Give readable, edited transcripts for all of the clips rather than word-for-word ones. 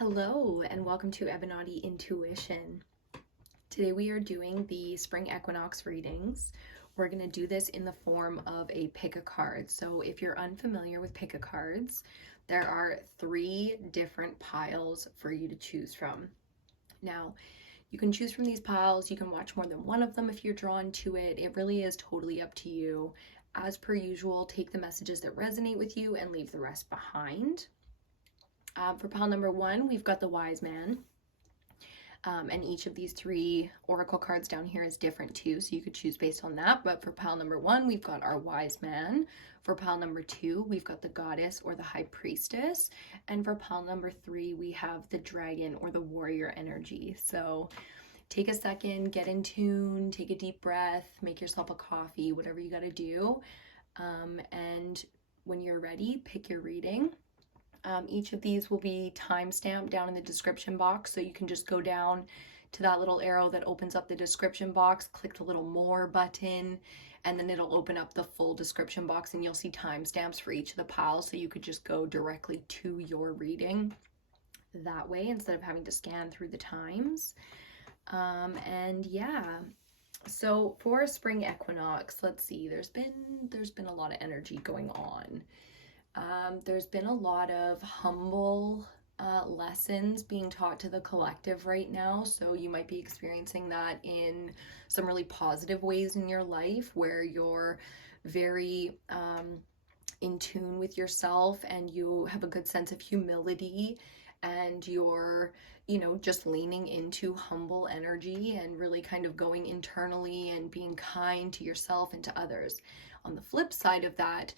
Hello and welcome to EBINOTTIintuition. Today we are doing the Spring Equinox readings. We're going to do this in the form of a pick a card. So if you're unfamiliar with pick a cards, there are 3 different piles for you to choose from. Now, you can choose from these piles. You can watch more than one of them if you're drawn to it. It really is totally up to you. As per usual, take the messages that resonate with you and leave the rest behind. For pile number 1, we've got the Wise Man. And each of these 3 oracle cards down here is different too, so you could choose based on that. But for pile number 1, we've got our Wise Man. For pile number 2, we've got the Goddess or the High Priestess. And for pile number 3, we have the Dragon or the Warrior energy. So take a second, get in tune, take a deep breath, make yourself a coffee, whatever you got to do. And when you're ready, pick your reading. Each of these will be time-stamped down in the description box, so you can just go down to that little arrow that opens up the description box, click the little more button, and then it'll open up the full description box and you'll see timestamps for each of the piles, so you could just go directly to your reading that way instead of having to scan through the times. And yeah, so for Spring Equinox, let's see, there's been a lot of energy going on. There's been a lot of humble lessons being taught to the collective right now, so you might be experiencing that in some really positive ways in your life where you're very in tune with yourself and you have a good sense of humility and you're, just leaning into humble energy and really kind of going internally and being kind to yourself and to others. On the flip side of that,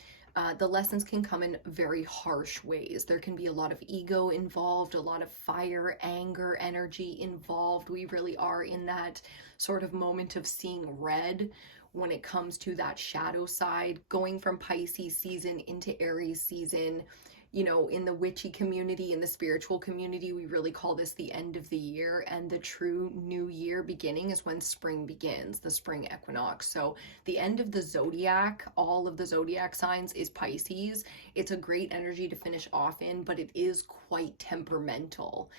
the lessons can come in very harsh ways. There can be a lot of ego involved, a lot of fire, anger, energy involved. We really are in that sort of moment of seeing red when it comes to that shadow side, going from Pisces season into Aries season. In the witchy community, in the spiritual community, we really call this the end of the year, and the true new year beginning is when spring begins, the spring equinox. So the end of the zodiac, all of the zodiac signs is Pisces. It's a great energy to finish off in, but it is quite temperamental.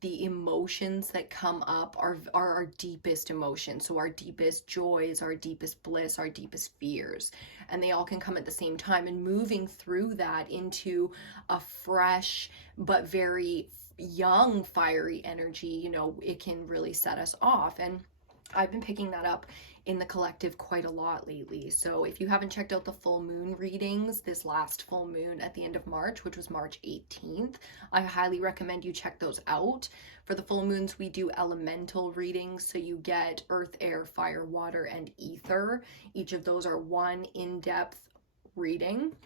The emotions that come up are our deepest emotions. So our deepest joys, our deepest bliss, our deepest fears. And they all can come at the same time. And moving through that into a fresh but very young fiery energy, it can really set us off. And I've been picking that up in the collective quite a lot lately. So if you haven't checked out the full moon readings, this last full moon at the end of March, which was March 18th, I highly recommend you check those out. For the full moons, we do elemental readings. So you get earth, air, fire, water, and ether. Each of those are one in-depth reading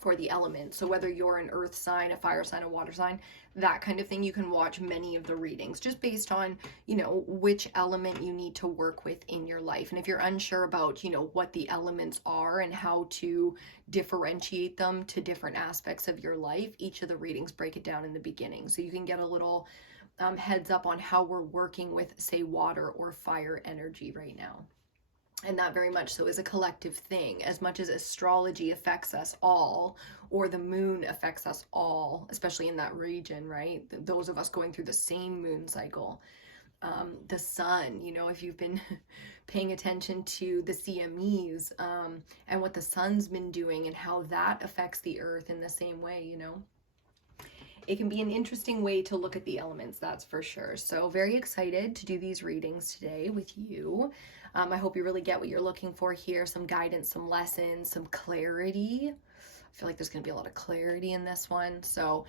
for the elements. So whether you're an earth sign, a fire sign, a water sign, that kind of thing, you can watch many of the readings just based on, which element you need to work with in your life. And if you're unsure about, what the elements are and how to differentiate them to different aspects of your life, each of the readings break it down in the beginning. So you can get a little heads up on how we're working with, say, water or fire energy right now. And that very much so is a collective thing. As much as astrology affects us all, or the moon affects us all, especially in that region, right? Those of us going through the same moon cycle. The sun, if you've been paying attention to the CMEs and what the sun's been doing and how that affects the earth in the same way, It can be an interesting way to look at the elements, that's for sure. So very excited to do these readings today with you. I hope you really get what you're looking for here, some guidance, some lessons, some clarity. I feel like there's going to be a lot of clarity in this one. So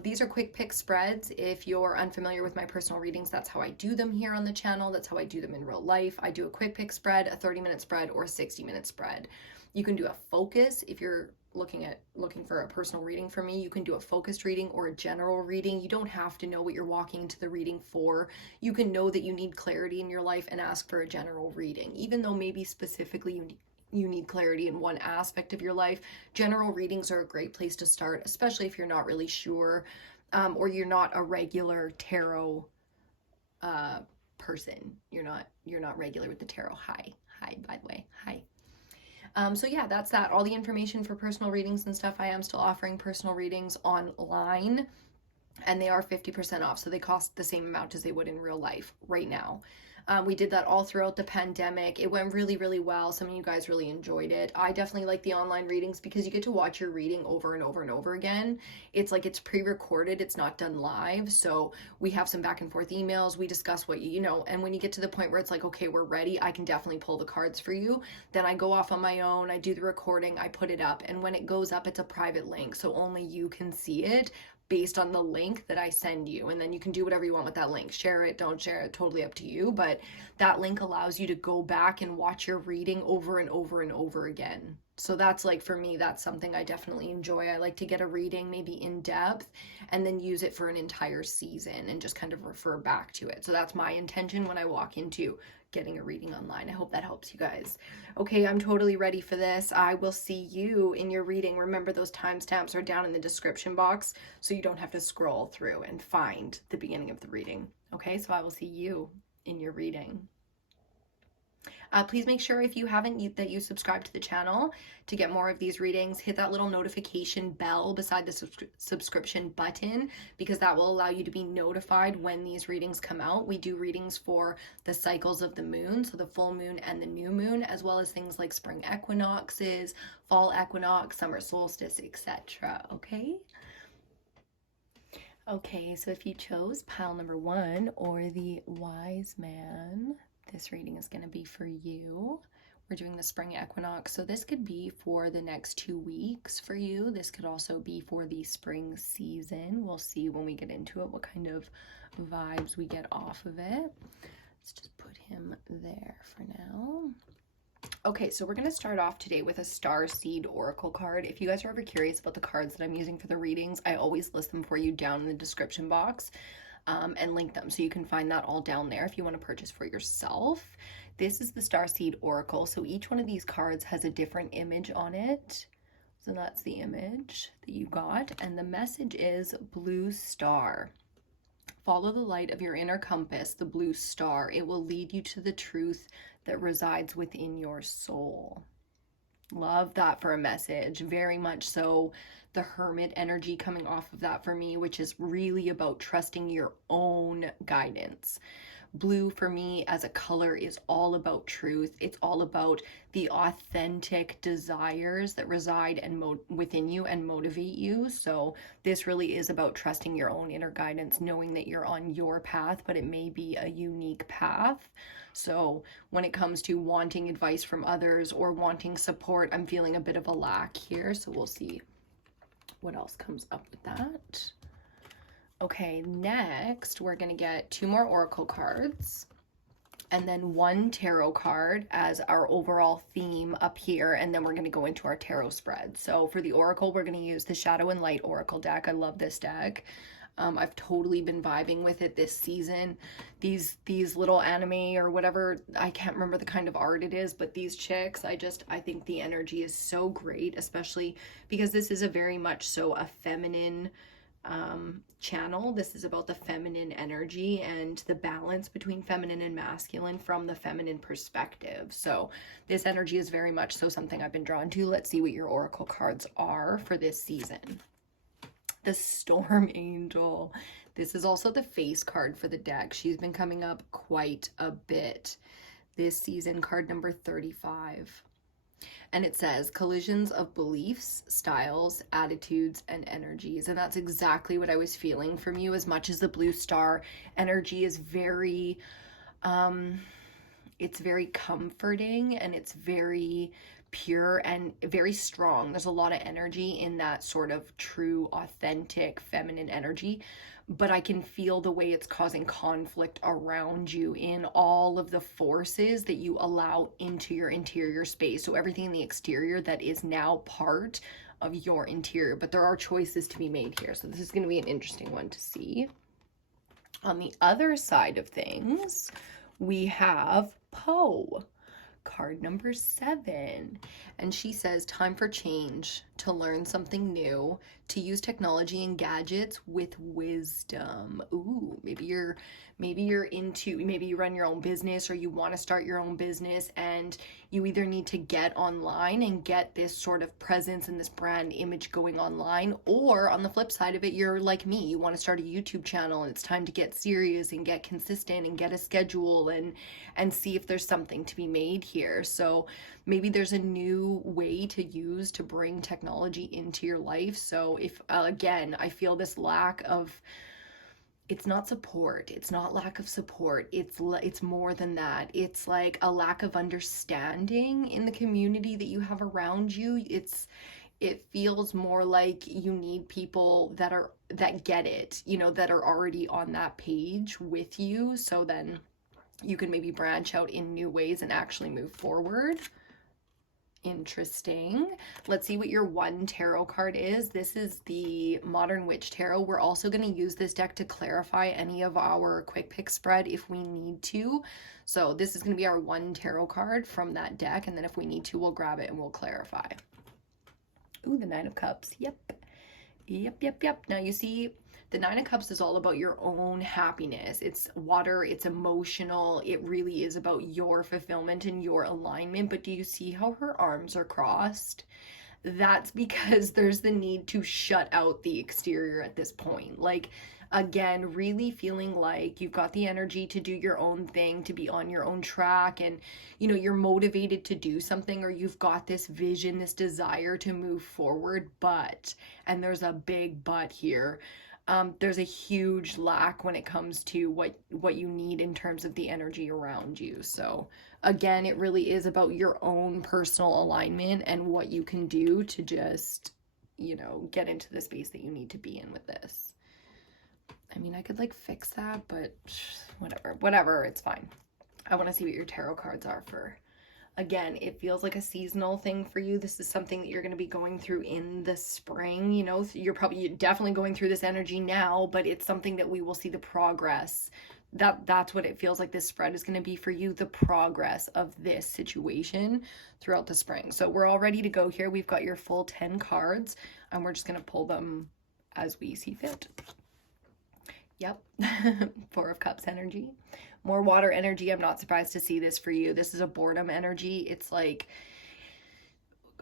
these are quick pick spreads. If you're unfamiliar with my personal readings, that's how I do them here on the channel. That's how I do them in real life. I do a quick pick spread, a 30-minute spread, or a 60-minute spread. You can do a focus if you're looking for a personal reading from me. You can do a focused reading or a general reading. You don't have to know what you're walking into the reading for. You can know that you need clarity in your life and ask for a general reading. Even though maybe specifically you need clarity in one aspect of your life, general readings are a great place to start, especially if you're not really sure or you're not a regular tarot person. You're not regular with the tarot. Hi, by the way, hi. So yeah, that's that. All the information for personal readings and stuff. I am still offering personal readings online. and they are 50% off, so they cost the same amount as they would in real life right now. We did that all throughout the pandemic. It went really, really well. Some of you guys really enjoyed it. I definitely like the online readings because you get to watch your reading over and over and over again. It's like it's pre-recorded. It's not done live. So we have some back and forth emails. We discuss what you know, and when you get to the point where it's like, okay, we're ready, I can definitely pull the cards for you. Then I go off on my own. I do the recording. I put it up. And when it goes up, it's a private link. So only you can see it based on the link that I send you. And then you can do whatever you want with that link. Share it, don't share it, totally up to you. But that link allows you to go back and watch your reading over and over and over again. So that's like, for me, that's something I definitely enjoy. I like to get a reading maybe in depth and then use it for an entire season and just kind of refer back to it. So that's my intention when I walk into getting a reading online. I hope that helps you guys. Okay, I'm totally ready for this. I will see you in your reading. Remember, those timestamps are down in the description box so you don't have to scroll through and find the beginning of the reading. Okay, so I will see you in your reading. Please make sure, if you haven't, that you subscribe to the channel to get more of these readings. Hit that little notification bell beside the subscription button, because that will allow you to be notified when these readings come out. We do readings for the cycles of the moon, so the full moon and the new moon, as well as things like spring equinoxes, fall equinox, summer solstice, etc. Okay? Okay, so if you chose pile number 1 or the wise man, this reading is going to be for you. We're doing the spring equinox, so this could be for the next 2 weeks for you. This could also be for the spring season. We'll see when we get into it what kind of vibes we get off of it. Let's just put him there for now. Okay, so we're going to start off today with a Starseed Oracle card. If you guys are ever curious about the cards that I'm using for the readings, I always list them for you down in the description box. And link them, so you can find that all down there if you want to purchase for yourself. This is the Starseed Oracle, so each one of these cards has a different image on it. So that's the image that you got, and the message is blue star. Follow the light of your inner compass, the blue star. It will lead you to the truth that resides within your soul. Love that for a message, very much so. The hermit energy coming off of that for me, which is really about trusting your own guidance. Blue for me as a color is all about truth. It's all about the authentic desires that reside and within you and motivate you. So this really is about trusting your own inner guidance, knowing that you're on your path, but it may be a unique path. So when it comes to wanting advice from others or wanting support, I'm feeling a bit of a lack here. So we'll see what else comes up with that. Okay, next we're going to get 2 more oracle cards and then 1 tarot card as our overall theme up here, and then we're going to go into our tarot spread. So for the oracle, we're going to use the Shadow and Light Oracle deck. I love this deck. I've totally been vibing with it this season. These little anime or whatever, I can't remember the kind of art it is, but these chicks, I think the energy is so great, especially because this is a very much so a feminine channel. This is about the feminine energy and the balance between feminine and masculine from the feminine perspective. So this energy is very much so something I've been drawn to. Let's see what your oracle cards are for this season. The Storm Angel. This is also the face card for the deck. She's been coming up quite a bit this season, card number 35. And it says collisions of beliefs, styles, attitudes, and energies. And that's exactly what I was feeling from you. As much as the blue star energy is very, it's very comforting and it's very pure and very strong. There's a lot of energy in that sort of true, authentic, feminine energy, but I can feel the way it's causing conflict around you in all of the forces that you allow into your interior space. So everything in the exterior that is now part of your interior, but there are choices to be made here. So this is going to be an interesting one to see. On the other side of things, we have Poe. Card number 7, and she says time for change, to learn something new, to use technology and gadgets with wisdom. Ooh, maybe you run your own business, or you want to start your own business, and you either need to get online and get this sort of presence and this brand image going online, or on the flip side of it, you're like me, you want to start a YouTube channel and it's time to get serious and get consistent and get a schedule and see if there's something to be made here. So maybe there's a new way to use to bring technology into your life. So if again, I feel this lack of, it's not support, it's not lack of support, it's more than that. It's like a lack of understanding in the community that you have around you. It feels more like you need people that get it, you know, that are already on that page with you, so then you can maybe branch out in new ways and actually move forward. Interesting. Let's see what your 1 tarot card is. This is the Modern Witch Tarot. We're also going to use this deck to clarify any of our quick pick spread if we need to. So this is going to be our 1 tarot card from that deck, and then if we need to, we'll grab it and we'll clarify. Ooh, the 9 of Cups. Yep. Now you see, the 9 of Cups is all about your own happiness. It's water, it's emotional. It really is about your fulfillment and your alignment. But do you see how her arms are crossed? That's because there's the need to shut out the exterior at this point. Like, again, really feeling like you've got the energy to do your own thing, to be on your own track, and you know, you're motivated to do something, or you've got this vision, this desire to move forward, but, and there's a big but here, there's a huge lack when it comes to what you need in terms of the energy around you. So again, it really is about your own personal alignment and what you can do to just, you know, get into the space that you need to be in with this. I mean, I could like fix that, but whatever, it's fine. I want to see what your tarot cards are for. Again, it feels like a seasonal thing for you. This is something that you're going to be going through in the spring. You know, you're definitely going through this energy now, but it's something that we will see the progress. That's what it feels like this spread is going to be for you, the progress of this situation throughout the spring. So we're all ready to go here. We've got your full 10 cards, and we're just going to pull them as we see fit. Yep. 4 of Cups energy. More water energy. I'm not surprised to see this for you. This is a boredom energy. It's like,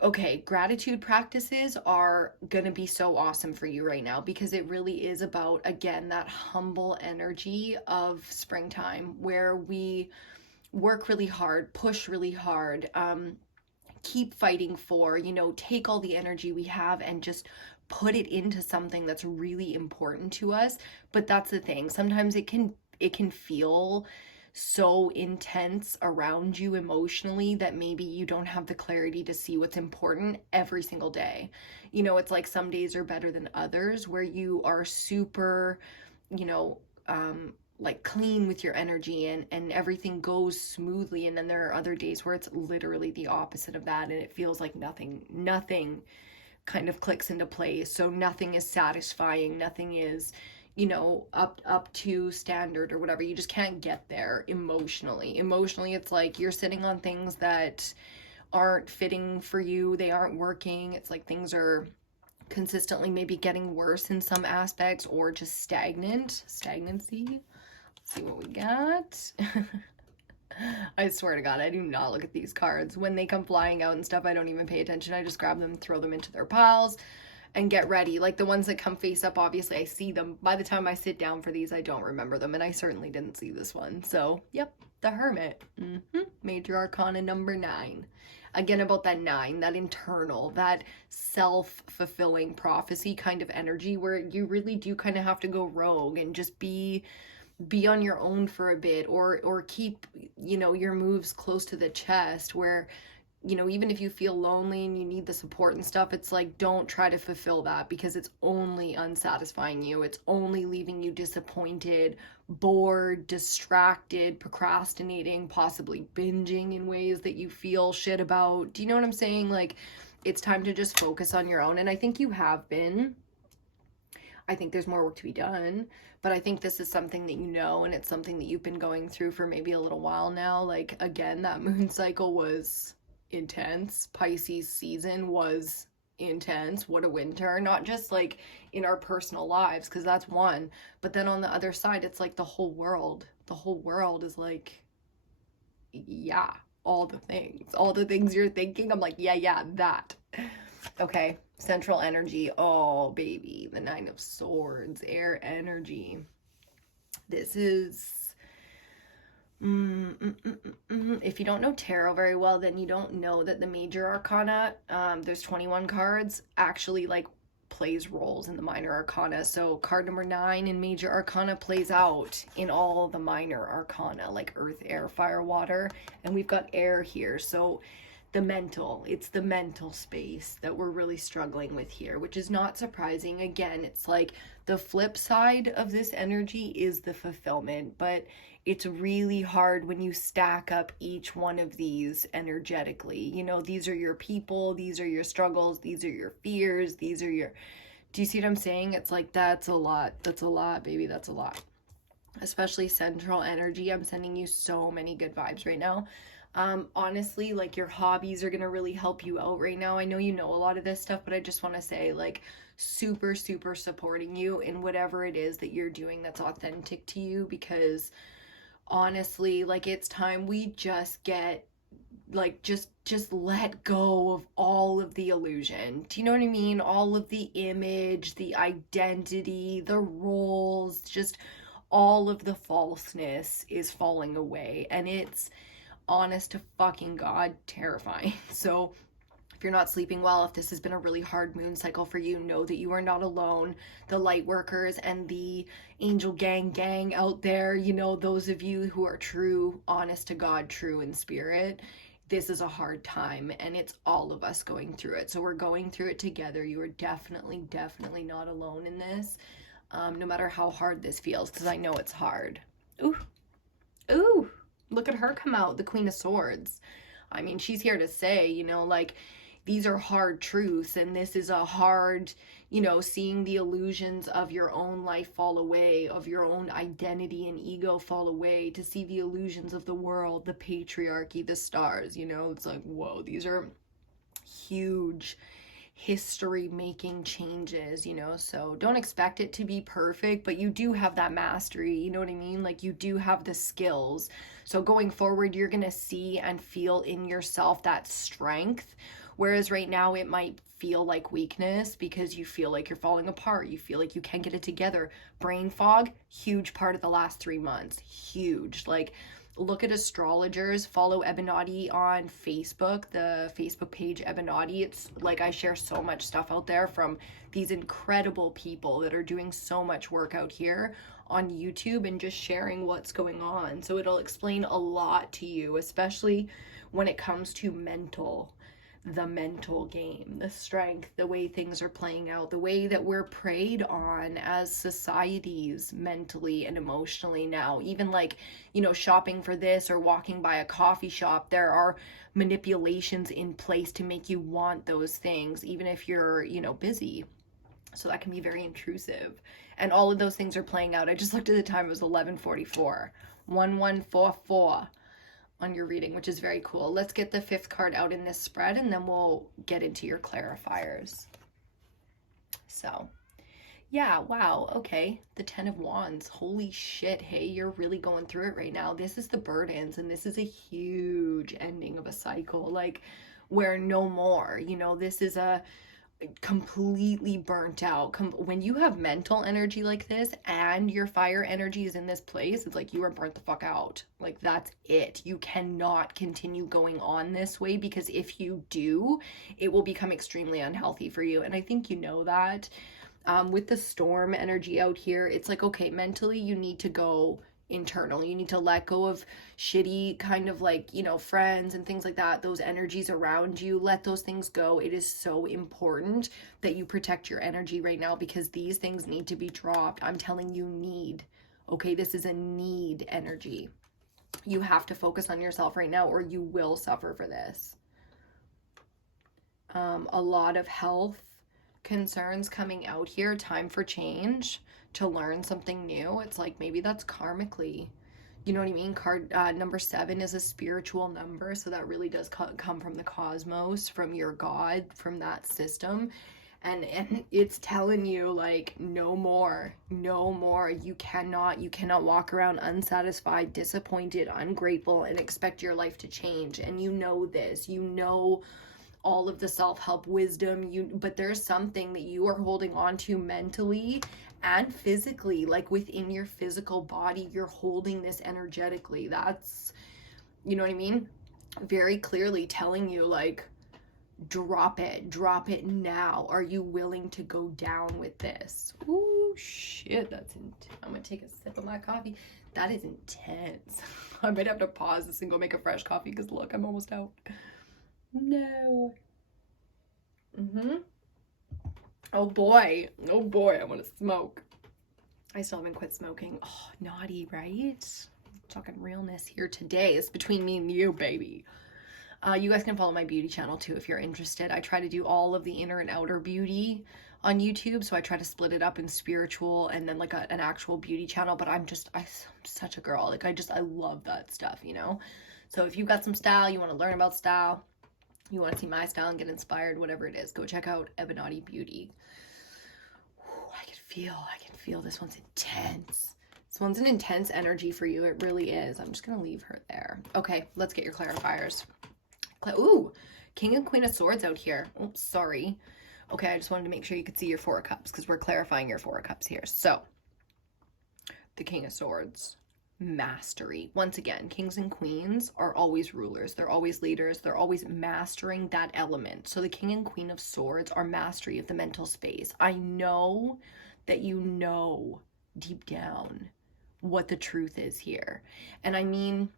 okay, gratitude practices are going to be so awesome for you right now, because it really is about, again, that humble energy of springtime, where we work really hard, push really hard, keep fighting for, you know, take all the energy we have and just put it into something that's really important to us. But that's the thing. Sometimes it can feel so intense around you emotionally that maybe you don't have the clarity to see what's important every single day. You know, it's like some days are better than others, where you are super, you know, like clean with your energy and everything goes smoothly. And then there are other days where it's literally the opposite of that, and it feels like nothing kind of clicks into place. So nothing is satisfying, nothing is, you know, up to standard or whatever. You just can't get there emotionally. It's like you're sitting on things that aren't fitting for you, they aren't working. It's like things are consistently maybe getting worse in some aspects, or just stagnancy. Let's see what we got. I swear to God, I do not look at these cards. When they come flying out and stuff, I don't even pay attention. I just grab them, throw them into their piles, and get ready. Like the ones that come face up, obviously I see them. By the time I sit down for these, I don't remember them, and I certainly didn't see this one. So, yep, the Hermit. Major Arcana number 9. Again, about that 9, that internal, that self-fulfilling prophecy kind of energy, where you really do kind of have to go rogue and just be on your own for a bit, or keep, you know, your moves close to the chest, where, you know, even if you feel lonely and you need the support and stuff, it's like, don't try to fulfill that, because it's only unsatisfying you. It's only leaving you disappointed, bored, distracted, procrastinating, possibly binging in ways that you feel shit about. Do you know what I'm saying? Like, it's time to just focus on your own. And I think you have been. I think there's more work to be done, but I think this is something that you know, and it's something that you've been going through for maybe a little while now. Like, again, that moon cycle was intense. Pisces season was intense, what a winter, not just like in our personal lives, because that's one, but then on the other side, it's like the whole world is like, yeah, all the things you're thinking. I'm like, yeah, that. Okay, central energy. Oh, baby, the Nine of Swords, air energy. This is if you don't know tarot very well, then you don't know that the major arcana, there's 21 cards, actually like plays roles in the minor arcana. So card number 9 in major arcana plays out in all the minor arcana, like earth, air, fire, water, and we've got air here. So it's the mental space that we're really struggling with here, which is not surprising. Again, it's like the flip side of this energy is the fulfillment, but it's really hard when you stack up each one of these energetically. You know, these are your people, these are your struggles, these are your fears, these are your, do you see what I'm saying? It's like, that's a lot, baby, that's a lot. Especially central energy. I'm sending you so many good vibes right now. Honestly, like your hobbies are gonna really help you out right now. I know you know a lot of this stuff, but I just want to say, like, super supporting you in whatever it is that you're doing that's authentic to you, because honestly, like, it's time we just get, like, just let go of all of the illusion. Do you know what I mean? All of the image, the identity, the roles, just all of the falseness is falling away, and it's, honest to fucking God, terrifying. So if you're not sleeping well, if this has been a really hard moon cycle for you, know that you are not alone. The light workers and the angel gang out there, you know, those of you who are true, honest to God, true in spirit, this is a hard time, and it's all of us going through it. So we're going through it together. You are definitely not alone in this, no matter how hard this feels, because I know it's hard. Ooh, look at her come out, the Queen of Swords. I mean, she's here to say, you know, like, these are hard truths, and this is a hard, you know, seeing the illusions of your own life fall away, of your own identity and ego fall away, to see the illusions of the world, the patriarchy, the stars, you know, it's like, whoa, these are huge history making changes, you know, so don't expect it to be perfect, but you do have that mastery, you know what I mean? Like, you do have the skills. So going forward, you're gonna see and feel in yourself that strength, whereas right now it might feel like weakness because you feel like you're falling apart, you feel like you can't get it together. Brain fog, huge part of the last 3 months, huge. Like, look at astrologers, follow EBINOTTI on Facebook, the Facebook page EBINOTTI. It's like, I share so much stuff out there from these incredible people that are doing so much work out here on YouTube, and just sharing what's going on. So it'll explain a lot to you, especially when it comes to the mental game, the strength, the way things are playing out, the way that we're preyed on as societies mentally and emotionally now. Even like, you know, shopping for this or walking by a coffee shop, there are manipulations in place to make you want those things, even if you're, you know, busy. So that can be very intrusive. And all of those things are playing out. I just looked at the time, it was 11:44, 1144. On your reading, which is very cool. Let's get the 5th card out in this spread, and then we'll get into your clarifiers. So, yeah, wow, okay. The 10 of Wands. Holy shit, hey, you're really going through it right now. This is the burdens, and this is a huge ending of a cycle, like, where no more, you know, this is a completely burnt out. When you have mental energy like this and your fire energy is in this place, it's like you are burnt the fuck out. Like, that's it. You cannot continue going on this way, because if you do, it will become extremely unhealthy for you. And I think you know that. With the storm energy out here, it's like, okay, mentally you need to go internal. You need to let go of shitty kind of, like, you know, friends and things like that, those energies around you. Let those things go. It is so important that you protect your energy right now, because these things need to be dropped. I'm telling you, need. Okay, this is a need energy. You have to focus on yourself right now, or you will suffer for this. A lot of health concerns coming out here. Time for change, to learn something new. It's like, maybe that's karmically You know what I mean? Card number 7 is a spiritual number, so that really does come from the cosmos, from your God, from that system. And it's telling you, like, no more, no more. You cannot walk around unsatisfied, disappointed, ungrateful, and expect your life to change. And you know this, you know all of the self-help wisdom, but there's something that you are holding on to mentally and physically, like within your physical body. You're holding this energetically. That's, you know what I mean? Very clearly telling you, like, drop it now. Are you willing to go down with this? Ooh, shit, that's intense. I'm gonna take a sip of my coffee. That is intense. I might have to pause this and go make a fresh coffee, because look, I'm almost out. No. Oh boy, I want to smoke. I still haven't quit smoking. Oh, naughty, right? Talking realness here today. It's between me and you, baby. You guys can follow my beauty channel too if you're interested. I try to do all of the inner and outer beauty on YouTube, so I try to split it up in spiritual and then like an actual beauty channel. But I'm such a girl. Like, I love that stuff, you know? So if you've got some style, you want to learn about style, you want to see my style and get inspired, whatever it is, go check out EBINOTTI Beauty. Ooh, I can feel this one's intense. This one's an intense energy for you. It really is. I'm just going to leave her there. Okay, let's get your clarifiers. Ooh, King and Queen of Swords out here. Oops, sorry. Okay, I just wanted to make sure you could see your 4 of Cups, because we're clarifying your 4 of Cups here. So, the King of Swords. Mastery. Once again, kings and queens are always rulers. They're always leaders. They're always mastering that element. So the King and Queen of Swords are mastery of the mental space. I know that you know deep down what the truth is here. And I mean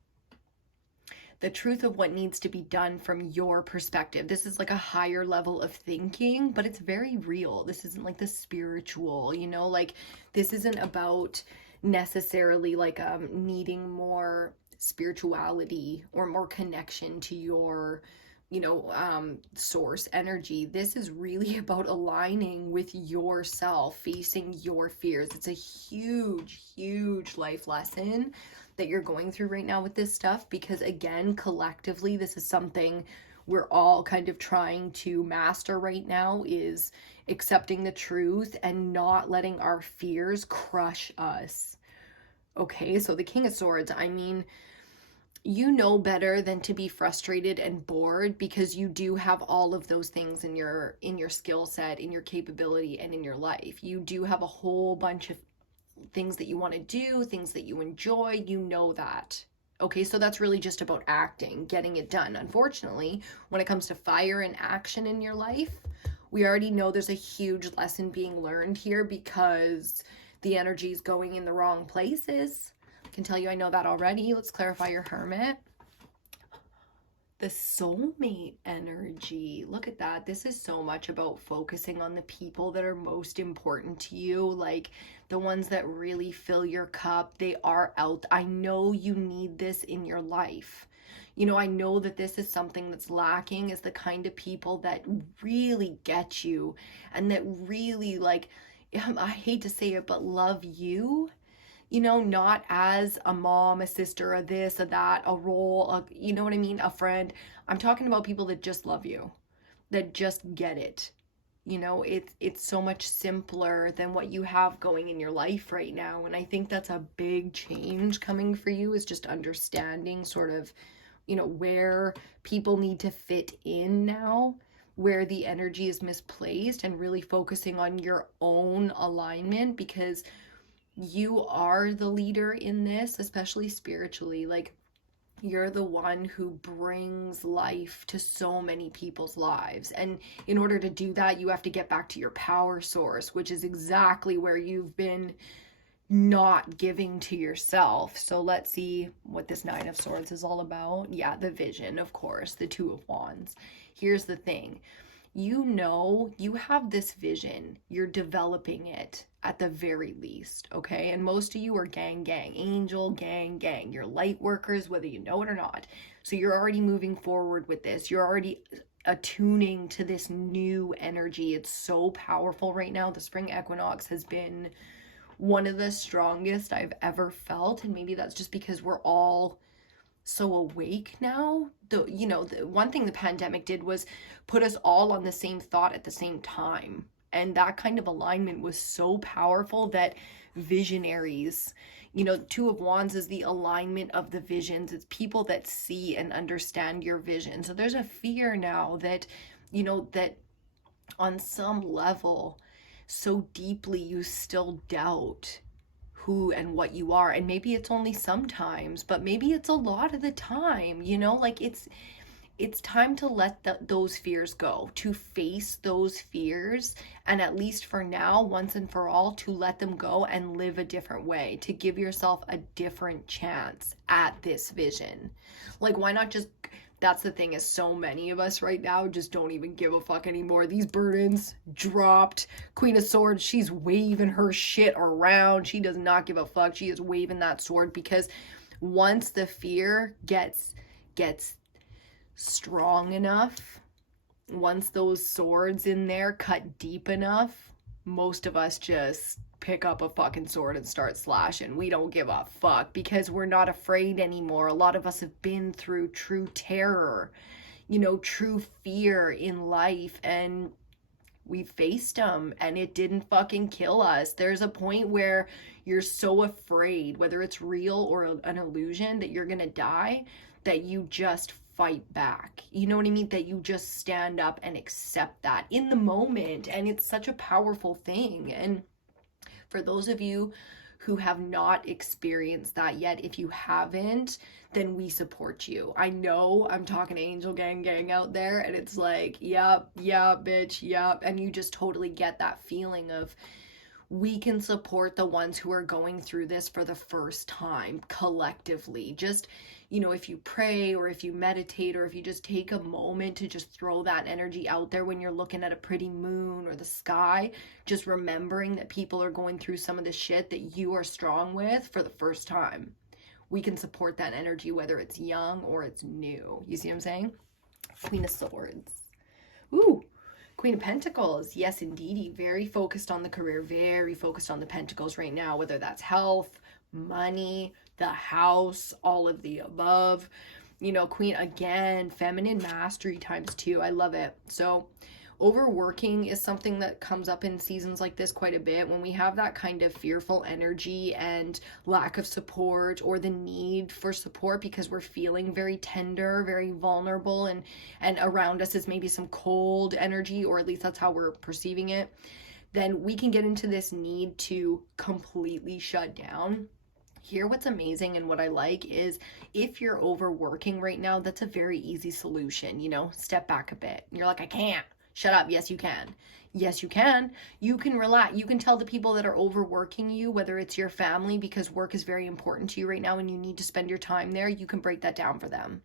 the truth of what needs to be done from your perspective. This is like a higher level of thinking, but it's very real. This isn't like the spiritual, you know, like this isn't about necessarily like needing more spirituality or more connection to your, you know, source energy. This is really about aligning with yourself, facing your fears. It's a huge life lesson that you're going through right now with this stuff, because again, collectively, this is something we're all kind of trying to master right now, is accepting the truth and not letting our fears crush us. Okay, so the King of Swords, I mean, you know better than to be frustrated and bored, because you do have all of those things in your skill set, in your capability, and in your life. You do have a whole bunch of things that you want to do, things that you enjoy, you know that. Okay, so that's really just about acting, getting it done. Unfortunately, when it comes to fire and action in your life, we already know there's a huge lesson being learned here, because the energy is going in the wrong places. I can tell you I know that already. Let's clarify your Hermit. The soulmate energy. Look at that. This is so much about focusing on the people that are most important to you, like the ones that really fill your cup. They are out. I know you need this in your life. You know, I know that this is something that's lacking, is the kind of people that really get you and that really, like, I hate to say it, but love you. You know, not as a mom, a sister, a this, a that, a role, you know what I mean? A friend. I'm talking about people that just love you, that just get it. You know, it's so much simpler than what you have going in your life right now. And I think that's a big change coming for you, is just understanding sort of, you know, where people need to fit in now, where the energy is misplaced, and really focusing on your own alignment, because you are the leader in this, especially spiritually. Like, you're the one who brings life to so many people's lives. And in order to do that, you have to get back to your power source, which is exactly where you've been not giving to yourself. So let's see what this 9 of Swords is all about. Yeah, the vision, of course, the 2 of Wands. Here's the thing. You know, you have this vision, you're developing it at the very least, okay? And most of you are gang, angel, gang. You're light workers, whether you know it or not. So you're already moving forward with this. You're already attuning to this new energy. It's so powerful right now. The spring equinox has been, one of the strongest I've ever felt. And maybe that's just because we're all so awake now. The one thing the pandemic did was put us all on the same thought at the same time. And that kind of alignment was so powerful that visionaries, Two of Wands is the alignment of the visions. It's people that see and understand your vision. So there's a fear now that, that on some level, so deeply you still doubt who and what you are. And maybe it's only sometimes, but maybe it's a lot of the time, like it's time to let those fears go, to face those fears, and at least for now, once and for all, to let them go and live a different way, to give yourself a different chance at this vision. Like, why not just, that's the thing, is so many of us right now just don't even give a fuck anymore. These burdens dropped. Queen of Swords, she's waving her shit around. She does not give a fuck. She is waving that sword, because once the fear gets strong enough, once those swords in there cut deep enough, most of us just pick up a fucking sword and start slashing. We don't give a fuck because we're not afraid anymore. A lot of us have been through true terror, true fear in life, and we faced them and it didn't fucking kill us. There's a point where you're so afraid, whether it's real or an illusion, that you're gonna die, that you just fight back. You know what I mean? That you just stand up and accept that in the moment. And it's such a powerful thing. And for those of you who have not experienced that yet, if you haven't, then we support you. I know I'm talking angel gang out there, and it's like, yep, bitch, yep. And you just totally get that feeling of, we can support the ones who are going through this for the first time collectively. Just, if you pray or if you meditate or if you just take a moment to just throw that energy out there when you're looking at a pretty moon or the sky, just remembering that people are going through some of the shit that you are strong with for the first time. We can support that energy, whether it's young or it's new. You see what I'm saying? Queen of Swords. Ooh. Queen of Pentacles, yes, indeedy. Very focused on the career, very focused on the Pentacles right now, whether that's health, money, the house, all of the above. Queen, again, feminine mastery ×2. I love it. So overworking is something that comes up in seasons like this quite a bit. When we have that kind of fearful energy and lack of support, or the need for support because we're feeling very tender, very vulnerable, and around us is maybe some cold energy, or at least that's how we're perceiving it, then we can get into this need to completely shut down. Here, what's amazing and what I like is, if you're overworking right now, that's a very easy solution. Step back a bit. You're like, I can't. Shut up. Yes, you can. Yes, you can. You can relax. You can tell the people that are overworking you, whether it's your family, because work is very important to you right now and you need to spend your time there, you can break that down for them.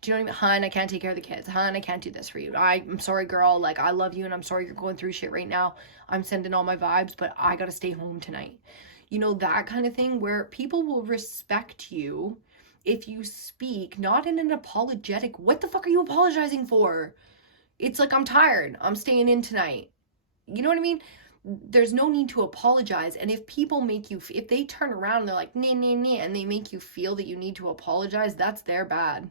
Do you know what I mean? Hun, I can't take care of the kids. Hun, I can't do this for you. I'm sorry, girl. Like, I love you and I'm sorry you're going through shit right now. I'm sending all my vibes, but I got to stay home tonight. That kind of thing, where people will respect you if you speak not in an apologetic, what the fuck are you apologizing for? It's like, I'm tired. I'm staying in tonight. You know what I mean? There's no need to apologize. And if people make you, if they turn around and they're like, nah, and they make you feel that you need to apologize, that's their bad.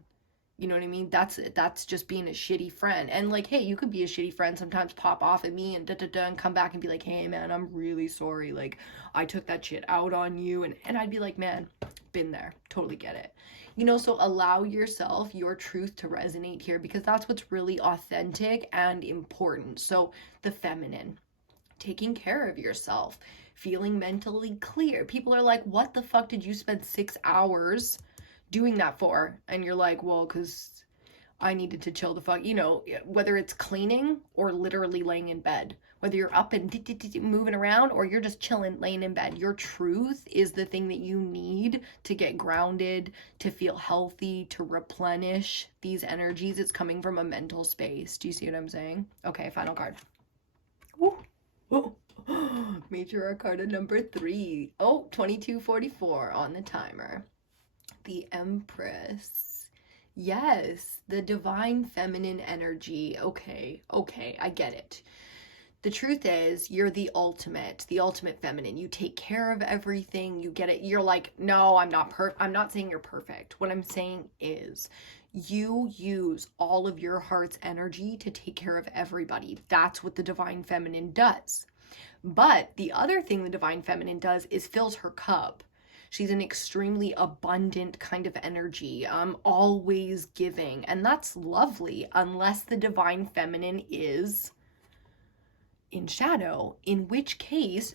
You know what I mean? That's just being a shitty friend. And like, hey, you could be a shitty friend, sometimes pop off at me and and come back and be like, hey man, I'm really sorry. Like, I took that shit out on you. And I'd be like, man, been there. Totally get it. So allow yourself, your truth to resonate here, because that's what's really authentic and important. So the feminine, taking care of yourself, feeling mentally clear. People are like, what the fuck did you spend 6 hours doing that for? And you're like, well, because I needed to chill the fuck, whether it's cleaning or literally laying in bed, whether you're up and moving around or you're just chilling, laying in bed, your truth is the thing that you need to get grounded, to feel healthy, to replenish these energies. It's coming from a mental space. Do you see what I'm saying? Okay, final card. Woo. Woo. Major Arcana number 3. Oh, 2244 on the timer. The Empress. Yes, the divine feminine energy. Okay, I get it. The truth is, you're the ultimate feminine. You take care of everything, you get it. You're like, no, I'm not saying you're perfect. What I'm saying is you use all of your heart's energy to take care of everybody. That's what the divine feminine does. But the other thing the divine feminine does is fills her cup. She's an extremely abundant kind of energy, always giving. And that's lovely, unless the divine feminine is in shadow, in which case,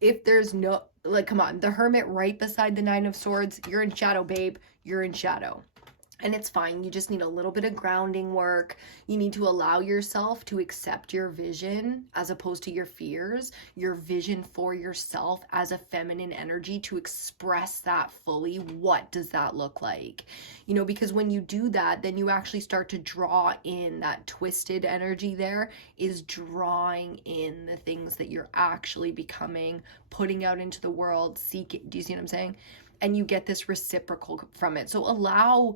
if there's no, like, come on, the Hermit right beside the Nine of Swords, you're in shadow, babe, you're in shadow. And it's fine. You just need a little bit of grounding work. You need to allow yourself to accept your vision as opposed to your fears, your vision for yourself as a feminine energy, to express that fully. What does that look like? You know, because when you do that, then you actually start to draw in that twisted energy. There is drawing in the things that you're actually becoming, putting out into the world, seeking. Do you see what I'm saying? And you get this reciprocal from it. So allow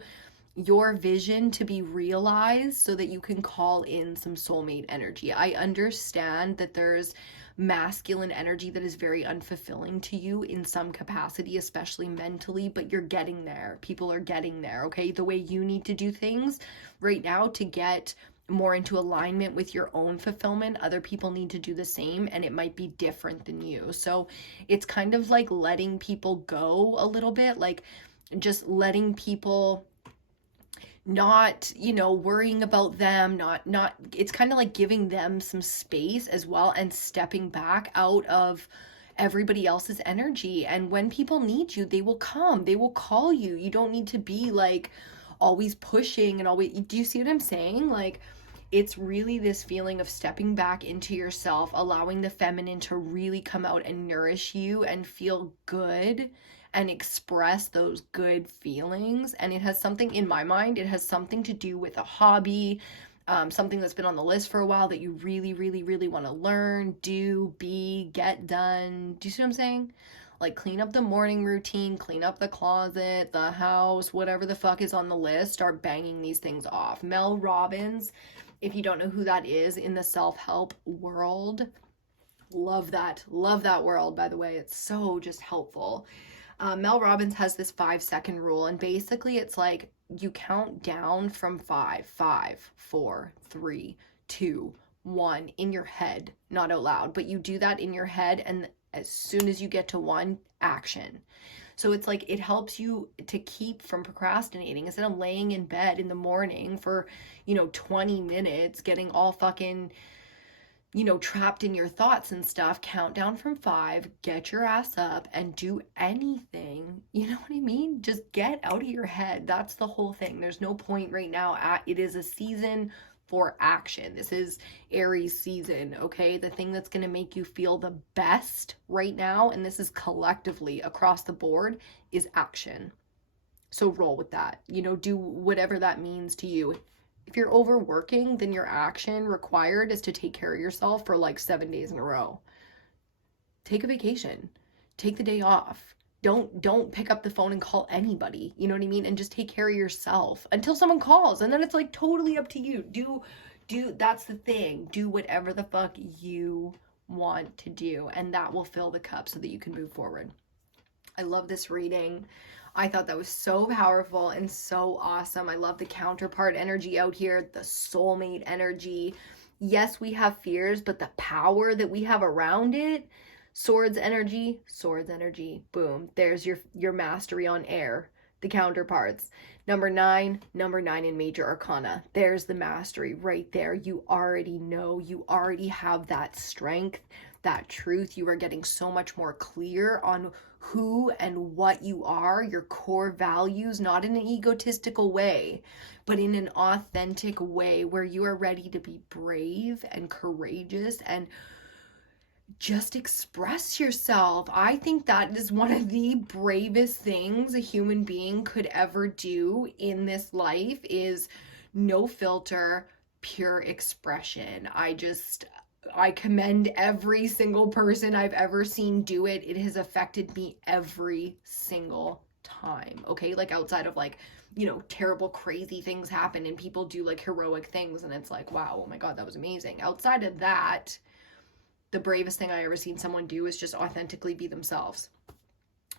your vision to be realized so that you can call in some soulmate energy. I understand that there's masculine energy that is very unfulfilling to you in some capacity, especially mentally, but you're getting there. People are getting there, okay? The way you need to do things right now to get more into alignment with your own fulfillment, other people need to do the same, and it might be different than you. So it's kind of like letting people go a little bit, like just letting people, not, you know, worrying about them, not it's kind of like giving them some space as well, and stepping back out of everybody else's energy. And when people need you, they will come, they will call you. You don't need to be like always pushing and always, do you see what I'm saying? Like, it's really this feeling of stepping back into yourself, allowing the feminine to really come out and nourish you and feel good and express those good feelings. And it has something, in my mind, it has something to do with a hobby, something that's been on the list for a while that you really, really, really want to learn, do, be, get done. Do you see what I'm saying? Like, clean up the morning routine, clean up the closet, the house, whatever the fuck is on the list. Start banging these things off. Mel Robbins, if you don't know who that is in the self-help world, love that world, by the way. It's so just helpful. Mel Robbins has this 5-second rule, and basically it's like you count down from 5, 4, 3, 2, 1 in your head, not out loud, but you do that in your head, and as soon as you get to 1, action. So it's like, it helps you to keep from procrastinating. Instead of laying in bed in the morning for, 20 minutes, getting all fucking, trapped in your thoughts and stuff, count down from 5, get your ass up and do anything. You know what I mean? Just get out of your head. That's the whole thing. There's no point right now. It is a season for action. This is Aries season, okay? The thing that's going to make you feel the best right now, and this is collectively across the board, is action. So roll with that. Do whatever that means to you. If you're overworking, then your action required is to take care of yourself for like 7 days in a row. Take a vacation. Take the day off. Don't pick up the phone and call anybody. You know what I mean? And just take care of yourself until someone calls. And then it's like totally up to you. Do that's the thing. Do whatever the fuck you want to do. And that will fill the cup so that you can move forward. I love this reading. I thought that was so powerful and so awesome. I love the counterpart energy out here, the soulmate energy. Yes, we have fears, but the power that we have around it, swords energy, boom. There's your mastery on air, the counterparts. Number 9 in major arcana. There's the mastery right there. You already know, you already have that strength, that truth. You are getting so much more clear on who and what you are, your core values, not in an egotistical way, but in an authentic way where you are ready to be brave and courageous and just express yourself. I think that is one of the bravest things a human being could ever do in this life, is no filter, pure expression. I commend every single person I've ever seen do it. It has affected me every single time, okay? Like outside of like, you know, terrible, crazy things happen and people do like heroic things and it's like, wow, oh my God, that was amazing. Outside of that, the bravest thing I ever seen someone do is just authentically be themselves.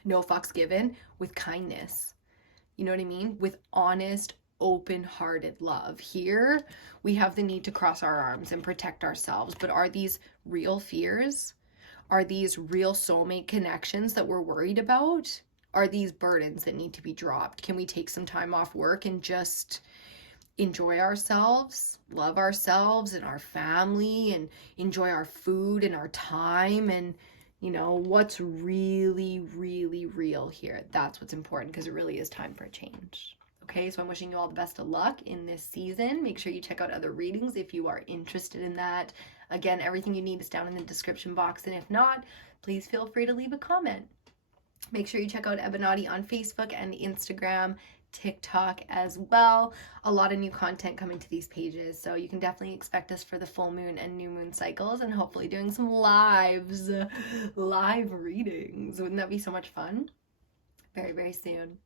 No fucks given, with kindness. You know what I mean? With honest, open-hearted love. Here, we have the need to cross our arms and protect ourselves, but are these real fears? Are these real soulmate connections that we're worried about? Are these burdens that need to be dropped? Can we take some time off work and just enjoy ourselves, love ourselves and our family, and enjoy our food and our time, and you know, what's really, really real here? That's what's important, because it really is time for a change. Okay, so I'm wishing you all the best of luck in this season. Make sure you check out other readings if you are interested in that. Again, everything you need is down in the description box, and if not, please feel free to leave a comment. Make sure you check out EBINOTTI on Facebook and Instagram, TikTok as well. A lot of new content coming to these pages, so you can definitely expect us for the full moon and new moon cycles, and hopefully doing some live readings. Wouldn't that be so much fun? Very, very soon.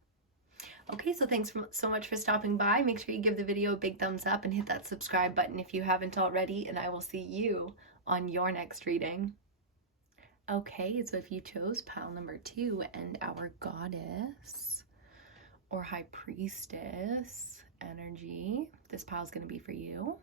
Okay, so thanks so much for stopping by. Make sure you give the video a big thumbs up and hit that subscribe button if you haven't already, and I will see you on your next reading. Okay, so if you chose pile number 2 and our goddess or high priestess energy, this pile is going to be for you.